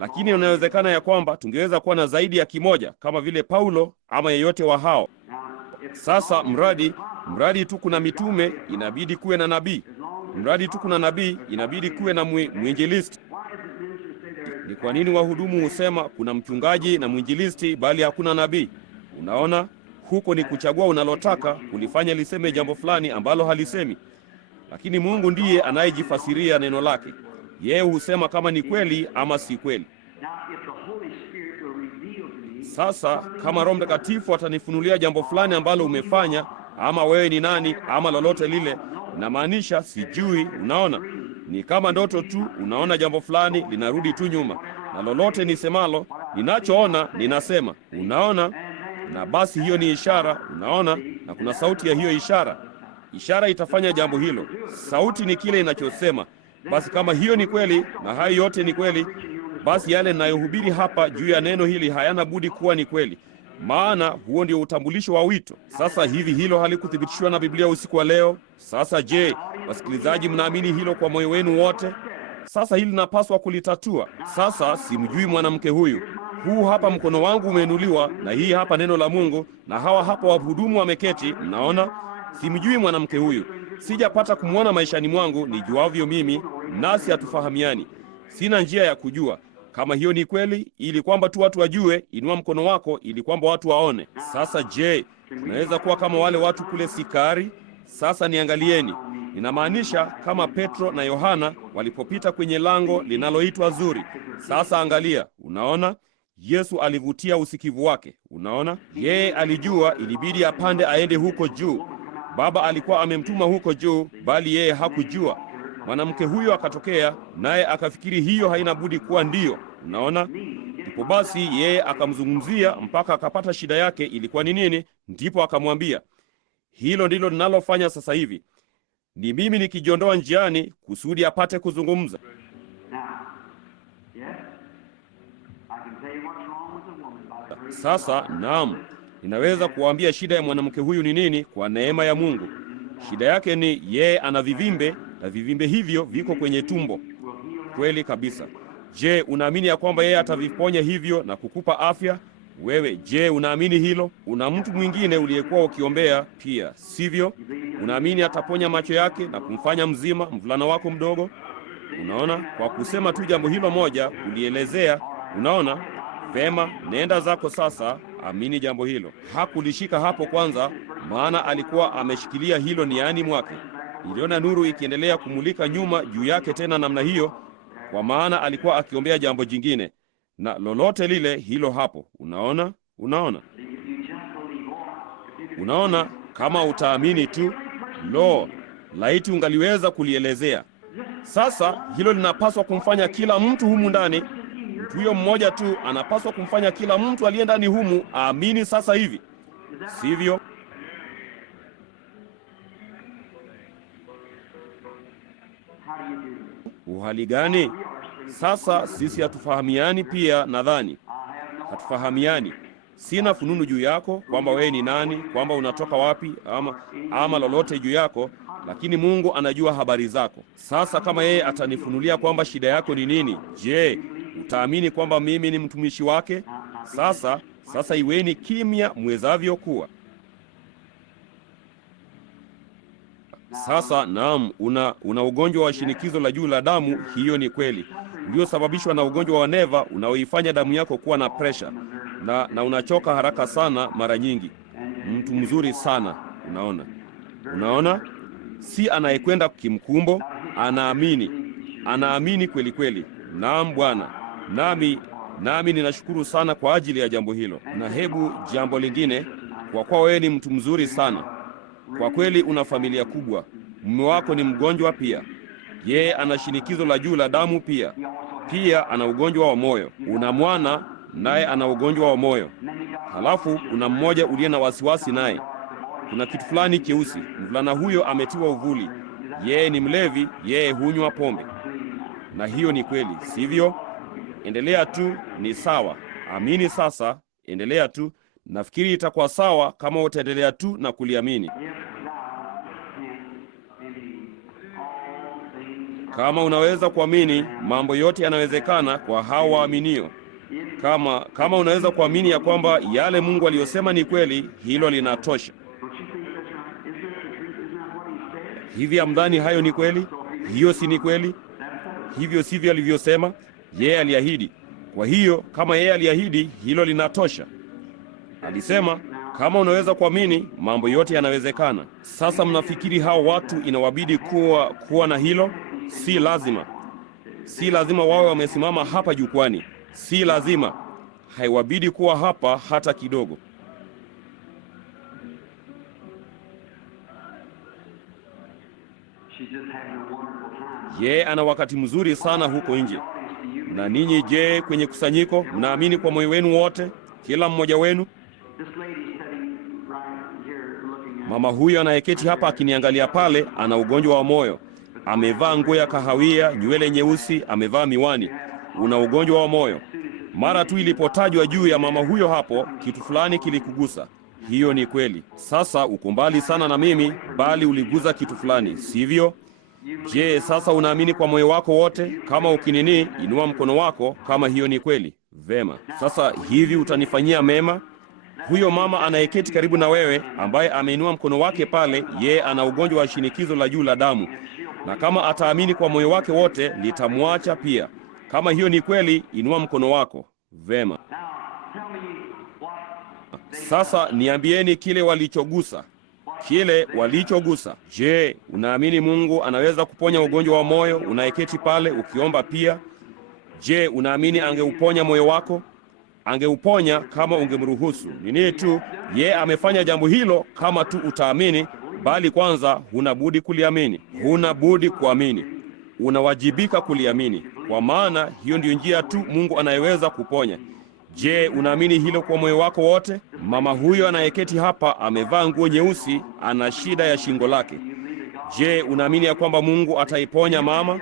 lakini inawezekana ya kwamba tungeweza kuwa na zaidi ya kimoja, kama vile Paulo ama yeyote wa hao. Sasa mradi tu kuna mitume, inabidi kuwe na nabii. Mradi tu kuna nabii, inabidi kuwe na mwinjilisti. Ni kwa nini wahudumu husema kuna mchungaji na mwinjilisti bali hakuna nabii? Unaona, huko ni kuchagua unalotaka kulifanya liseme jambo fulani ambalo halisemi. Lakini Mungu ndiye anayejifasiria neno lake. Yeye husema kama ni kweli ama si kweli. Sasa kama Roho Mtakatifu atanifunulia jambo fulani ambalo umefanya, ama wewe ni nani ama lolote lile, inamaanisha sijui. Unaona, ni kama ndoto tu. Unaona jambo fulani linarudi tu nyuma, na lolote nisemalo, ninachoona ninasema. Unaona, na basi hiyo ni ishara. Unaona, na kuna sauti ya hiyo ishara. Ishara itafanya jambo hilo. Sauti ni kile inachosema. Basi kama hiyo ni kweli na hayo yote ni kweli, basi yale ninayohubiri hapa juu ya neno hili hayana budi kuwa ni kweli, maana huo ndio utambulisho wa wito. Sasa hivi hilo halikuthibitishwa na Biblia usiku wa leo. Sasa je, wasikilizaji, mnaamini hilo kwa moyo wenu wote? Sasa hili napaswa kulitatua. Sasa simjui mwanamke huyu. Huu hapa mkono wangu umeinuliwa, na hii hapa neno la Mungu, na hawa hapa wahudumu wameketi. Mnaona, Simjui mwanamke huyu, sijapata kumwona maishani mwangu nijuavyo mimi, nasi hatufahamiani. Sina njia ya kujua. Kama hiyo ni kweli, ili kwamba tu watu wajue, inua mkono wako ili kwamba watu waone. Sasa je, tunaweza kuwa kama wale watu kule Sikari? Sasa niangalieni. Ninamaanisha kama Petro na Yohana walipopita kwenye lango linaloitwa Zuri. Sasa angalia, unaona? Yesu alivutia usikivu wake. Unaona? Yeye alijua ilibidi apande aende huko juu. Baba alikuwa amemtuma huko juu, bali yeye hakujua. Mwanamke huyo akatokea, naye akafikiri hiyo haina budi kuwa ndiyo. Unaona? Ndipo basi yeye akamzungumzia mpaka akapata shida yake ilikuwa ni nini, ndipo akamwambia. Hilo ndilo ninalofanya sasa hivi. Ni mimi nikijiondoa njiani kusudi apate kuzungumza. Sasa, naam, ninaweza kuwaambia shida ya mwanamke huyu ni nini kwa neema ya Mungu. Shida yake ni yeye ana vivimbe, na vivimbe hivyo viko kwenye tumbo. Kweli kabisa. Je, unaamini ya kwamba yeye ataviponya hivyo na kukupa afya? Wewe, je, unaamini hilo? Una mtu mwingine uliyekuwa ukiombea pia, sivyo? Unaamini ataponya macho yake na kumfanya mzima mvulana wako mdogo? Unaona, kwa kusema tu jambo hilo moja, ulielezea. Unaona? Vema, nenda zako sasa, amini jambo hilo. Hakulishika hapo kwanza, maana alikuwa ameshikilia hilo niani mwake. Niliona nuru ikiendelea kumulika nyuma juu yake tena namna hiyo, kwa maana alikuwa akiombea jambo jingine. Na lolote lile hilo hapo. Unaona? Unaona, kama utaamini tu. Lo, laiti ungaliweza kulielezea. Sasa hilo linapaswa kumfanya kila mtu humu ndani. Mtu huyo mmoja tu anapaswa kumfanya kila mtu aliye ndani humu aamini sasa hivi, sivyo? Uhali gani? Sasa sisi hatufahamiani pia, nadhani hatufahamiani. Sina fununu juu yako kwamba wewe ni nani, kwamba unatoka wapi, ama lolote juu yako, lakini Mungu anajua habari zako. Sasa kama yeye atanifunulia kwamba shida yako ni nini, je, utaamini kwamba mimi ni mtumishi wake? Sasa iweni kimya mwezavyo kuwa. Sasa naam, una ugonjwa wa shinikizo la juu la damu. Hiyo ni kweli, uliosababishwa na ugonjwa wa neva unaoifanya damu yako kuwa na presha, na unachoka haraka sana mara nyingi. Mtu mzuri sana. Unaona, si anayekwenda kimkumbo, anaamini kweli kweli. Naam Bwana, nami ninashukuru sana kwa ajili ya jambo hilo. Na hebu jambo lingine, kwa kuwa wewe ni mtu mzuri sana. Kwa kweli una familia kubwa. Mume wako ni mgonjwa pia. Yeye ana shinikizo la juu la damu pia ana ugonjwa wa moyo. Una mwana naye ana ugonjwa wa moyo. Halafu una mmoja uliye na wasiwasi naye. Kuna kitu fulani cheusi. Mvulana huyo ametiwa uvuli. Yeye ni mlevi, yeye hunywa pombe. Na hiyo ni kweli, sivyo? Endelea tu, ni sawa. Amini sasa, endelea tu. Nafikiri itakuwa sawa kama utaendelea tu na kuliamini. Kama unaweza kuamini, mambo yote yanawezekana kwa hao waaminio. Kama unaweza kuamini ya kwamba yale Mungu aliyosema ni kweli, hilo linatosha. Hivi amdhani hayo ni kweli? Hiyo si ni kweli? Hivyo sivyo alivyosema? Yeye aliahidi. Kwa hiyo kama yeye aliahidi, hilo linatosha. Alisema kama unaweza kuamini, mambo yote yanawezekana. Sasa mnafikiri hao watu inawabidi kuwa na hilo? Si lazima wawe wamesimama hapa jukwani. Si lazima. Haiwabidi kuwa hapa hata kidogo. Yeye ana wakati mzuri sana huko nje. Na ninyi je, kwenye kusanyiko mnaamini kwa moyo wenu wote, kila mmoja wenu? Mama huyu anayeketi hapa akiniangalia pale ana ugonjwa wa moyo. Amevaa nguo ya kahawia, nywele nyeusi, amevaa miwani. Una ugonjwa wa moyo. Mara tu ilipotajwa juu ya mama huyo hapo, kitu fulani kilikugusa. Hiyo ni kweli. Sasa uko mbali sana na mimi, bali uliguza kitu fulani, sivyo? Je, sasa unaamini kwa moyo wako wote? Kama ukinini, inua mkono wako kama hiyo ni kweli. Vema. Sasa hivi utanifanyia mema? Huyo mama anayeketi karibu na wewe, ambaye ameinua mkono wake pale, yeye ana ugonjwa wa shinikizo la juu la damu, na kama ataamini kwa moyo wake wote, litamwacha pia. Kama hiyo ni kweli, inua mkono wako. Vema. Sasa niambieni kile walichogusa. Kile walichogusa. Je, unaamini Mungu anaweza kuponya ugonjwa wa moyo unayeketi pale ukiomba pia? Je, unaamini angeuponya moyo wako? Angeuponya kama ungemruhusu. Nini tu, ye amefanya jambo hilo kama tu utaamini, bali kwanza huna budi kuliamini. Huna budi kuamini. Unawajibika kuliamini, kwa maana hiyo ndiyo njia tu Mungu anayeweza kuponya. Je, unaamini hilo kwa moyo wako wote? Mama huyo anayeketi hapa amevaa nguo nyeusi, ana shida ya shingo lake. Je, unaamini ya kwamba Mungu ataiponya mama?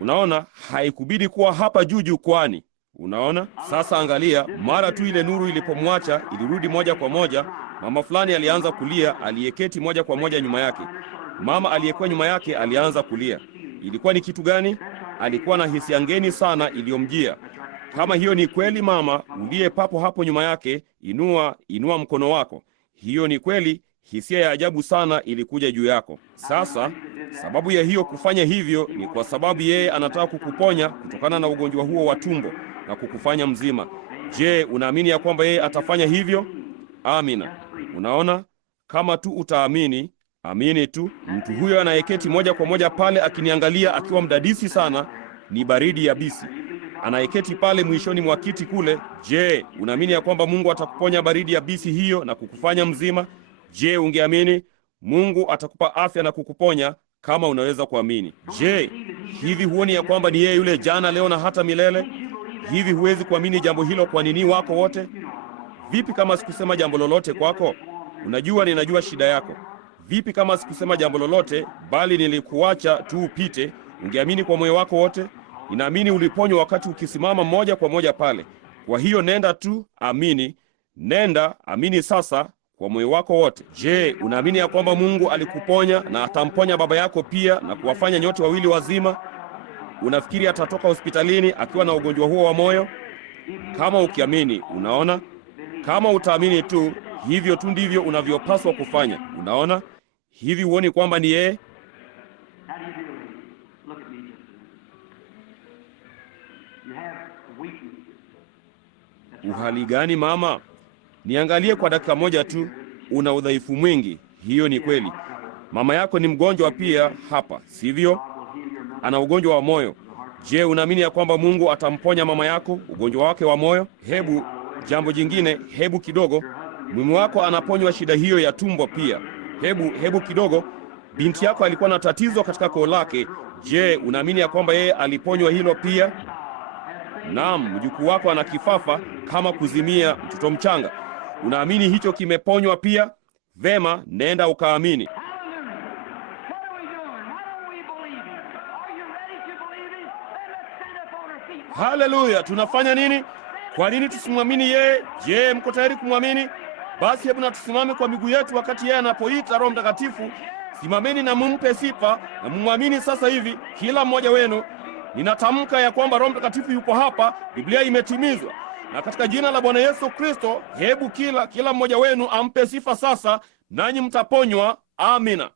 Unaona, haikubidi kuwa hapa juu jukwani. Unaona? Sasa angalia, mara tu ile nuru ilipomwacha, ilirudi moja kwa moja. Mama fulani alianza kulia, aliyeketi moja kwa moja nyuma yake. Mama aliyekuwa nyuma yake alianza kulia. Ilikuwa ni kitu gani? Alikuwa na hisia ngeni sana iliyomjia. Kama hiyo ni kweli, mama uliye papo hapo nyuma yake, inua mkono wako. Hiyo ni kweli, hisia ya ajabu sana ilikuja juu yako. Sasa sababu ya hiyo kufanya hivyo ni kwa sababu yeye anataka kukuponya kutokana na ugonjwa huo wa tumbo na kukufanya mzima. Je, unaamini ya kwamba yeye atafanya hivyo? Amina. Unaona, kama tu utaamini, amini tu. Mtu huyo anayeketi moja kwa moja pale akiniangalia akiwa mdadisi sana ni baridi yabisi. Anayeketi pale mwishoni mwa kiti kule. Je, unaamini ya kwamba Mungu atakuponya baridi yabisi hiyo na kukufanya mzima? Je, ungeamini? Mungu atakupa afya na kukuponya kama unaweza kuamini. Je, hivi huoni ya kwamba ni yeye yule jana, leo na hata milele? Hivi huwezi kuamini jambo hilo kwa nini wako wote? Vipi kama sikusema jambo lolote kwako? Unajua ninajua shida yako. Vipi kama sikusema jambo lolote, bali nilikuacha tu upite? Ungeamini kwa moyo wako wote? Ninaamini uliponywa wakati ukisimama moja kwa moja pale. Kwa hiyo nenda tu, amini. Nenda, amini sasa kwa moyo wako wote. Je, unaamini ya kwamba Mungu alikuponya na atamponya baba yako pia na kuwafanya nyote wawili wazima? Unafikiri atatoka hospitalini akiwa na ugonjwa huo wa moyo? Kama ukiamini, unaona? Kama utaamini tu, hivyo tu ndivyo unavyopaswa kufanya. Unaona? Hivi huoni kwamba ni yeye? Uhali gani mama? Niangalie kwa dakika moja tu. Una udhaifu mwingi. Hiyo ni kweli. Mama yako ni mgonjwa pia hapa, sivyo? Ana ugonjwa wa moyo. Je, unaamini ya kwamba Mungu atamponya mama yako ugonjwa wake wa moyo? Jambo jingine, kidogo. Mume wako anaponywa shida hiyo ya tumbo pia. Hebu kidogo. Binti yako alikuwa na tatizo katika koo lake. Je, unaamini ya kwamba yeye aliponywa hilo pia? Naam, mjukuu wako ana kifafa kama kuzimia mtoto mchanga. Unaamini hicho kimeponywa pia? Vema, nenda ukaamini. Haleluya! Tunafanya nini? Kwa nini tusimwamini yeye? Je, mko tayari kumwamini? Basi hebu na tusimame kwa miguu yetu wakati yeye anapoita Roho Mtakatifu. Simameni na mumpe sifa na mumwamini sasa hivi kila mmoja wenu. Ninatamka ya kwamba Roho Mtakatifu yupo hapa, Biblia imetimizwa. Na katika jina la Bwana Yesu Kristo, hebu kila mmoja wenu ampe sifa sasa, nanyi mtaponywa. Amina.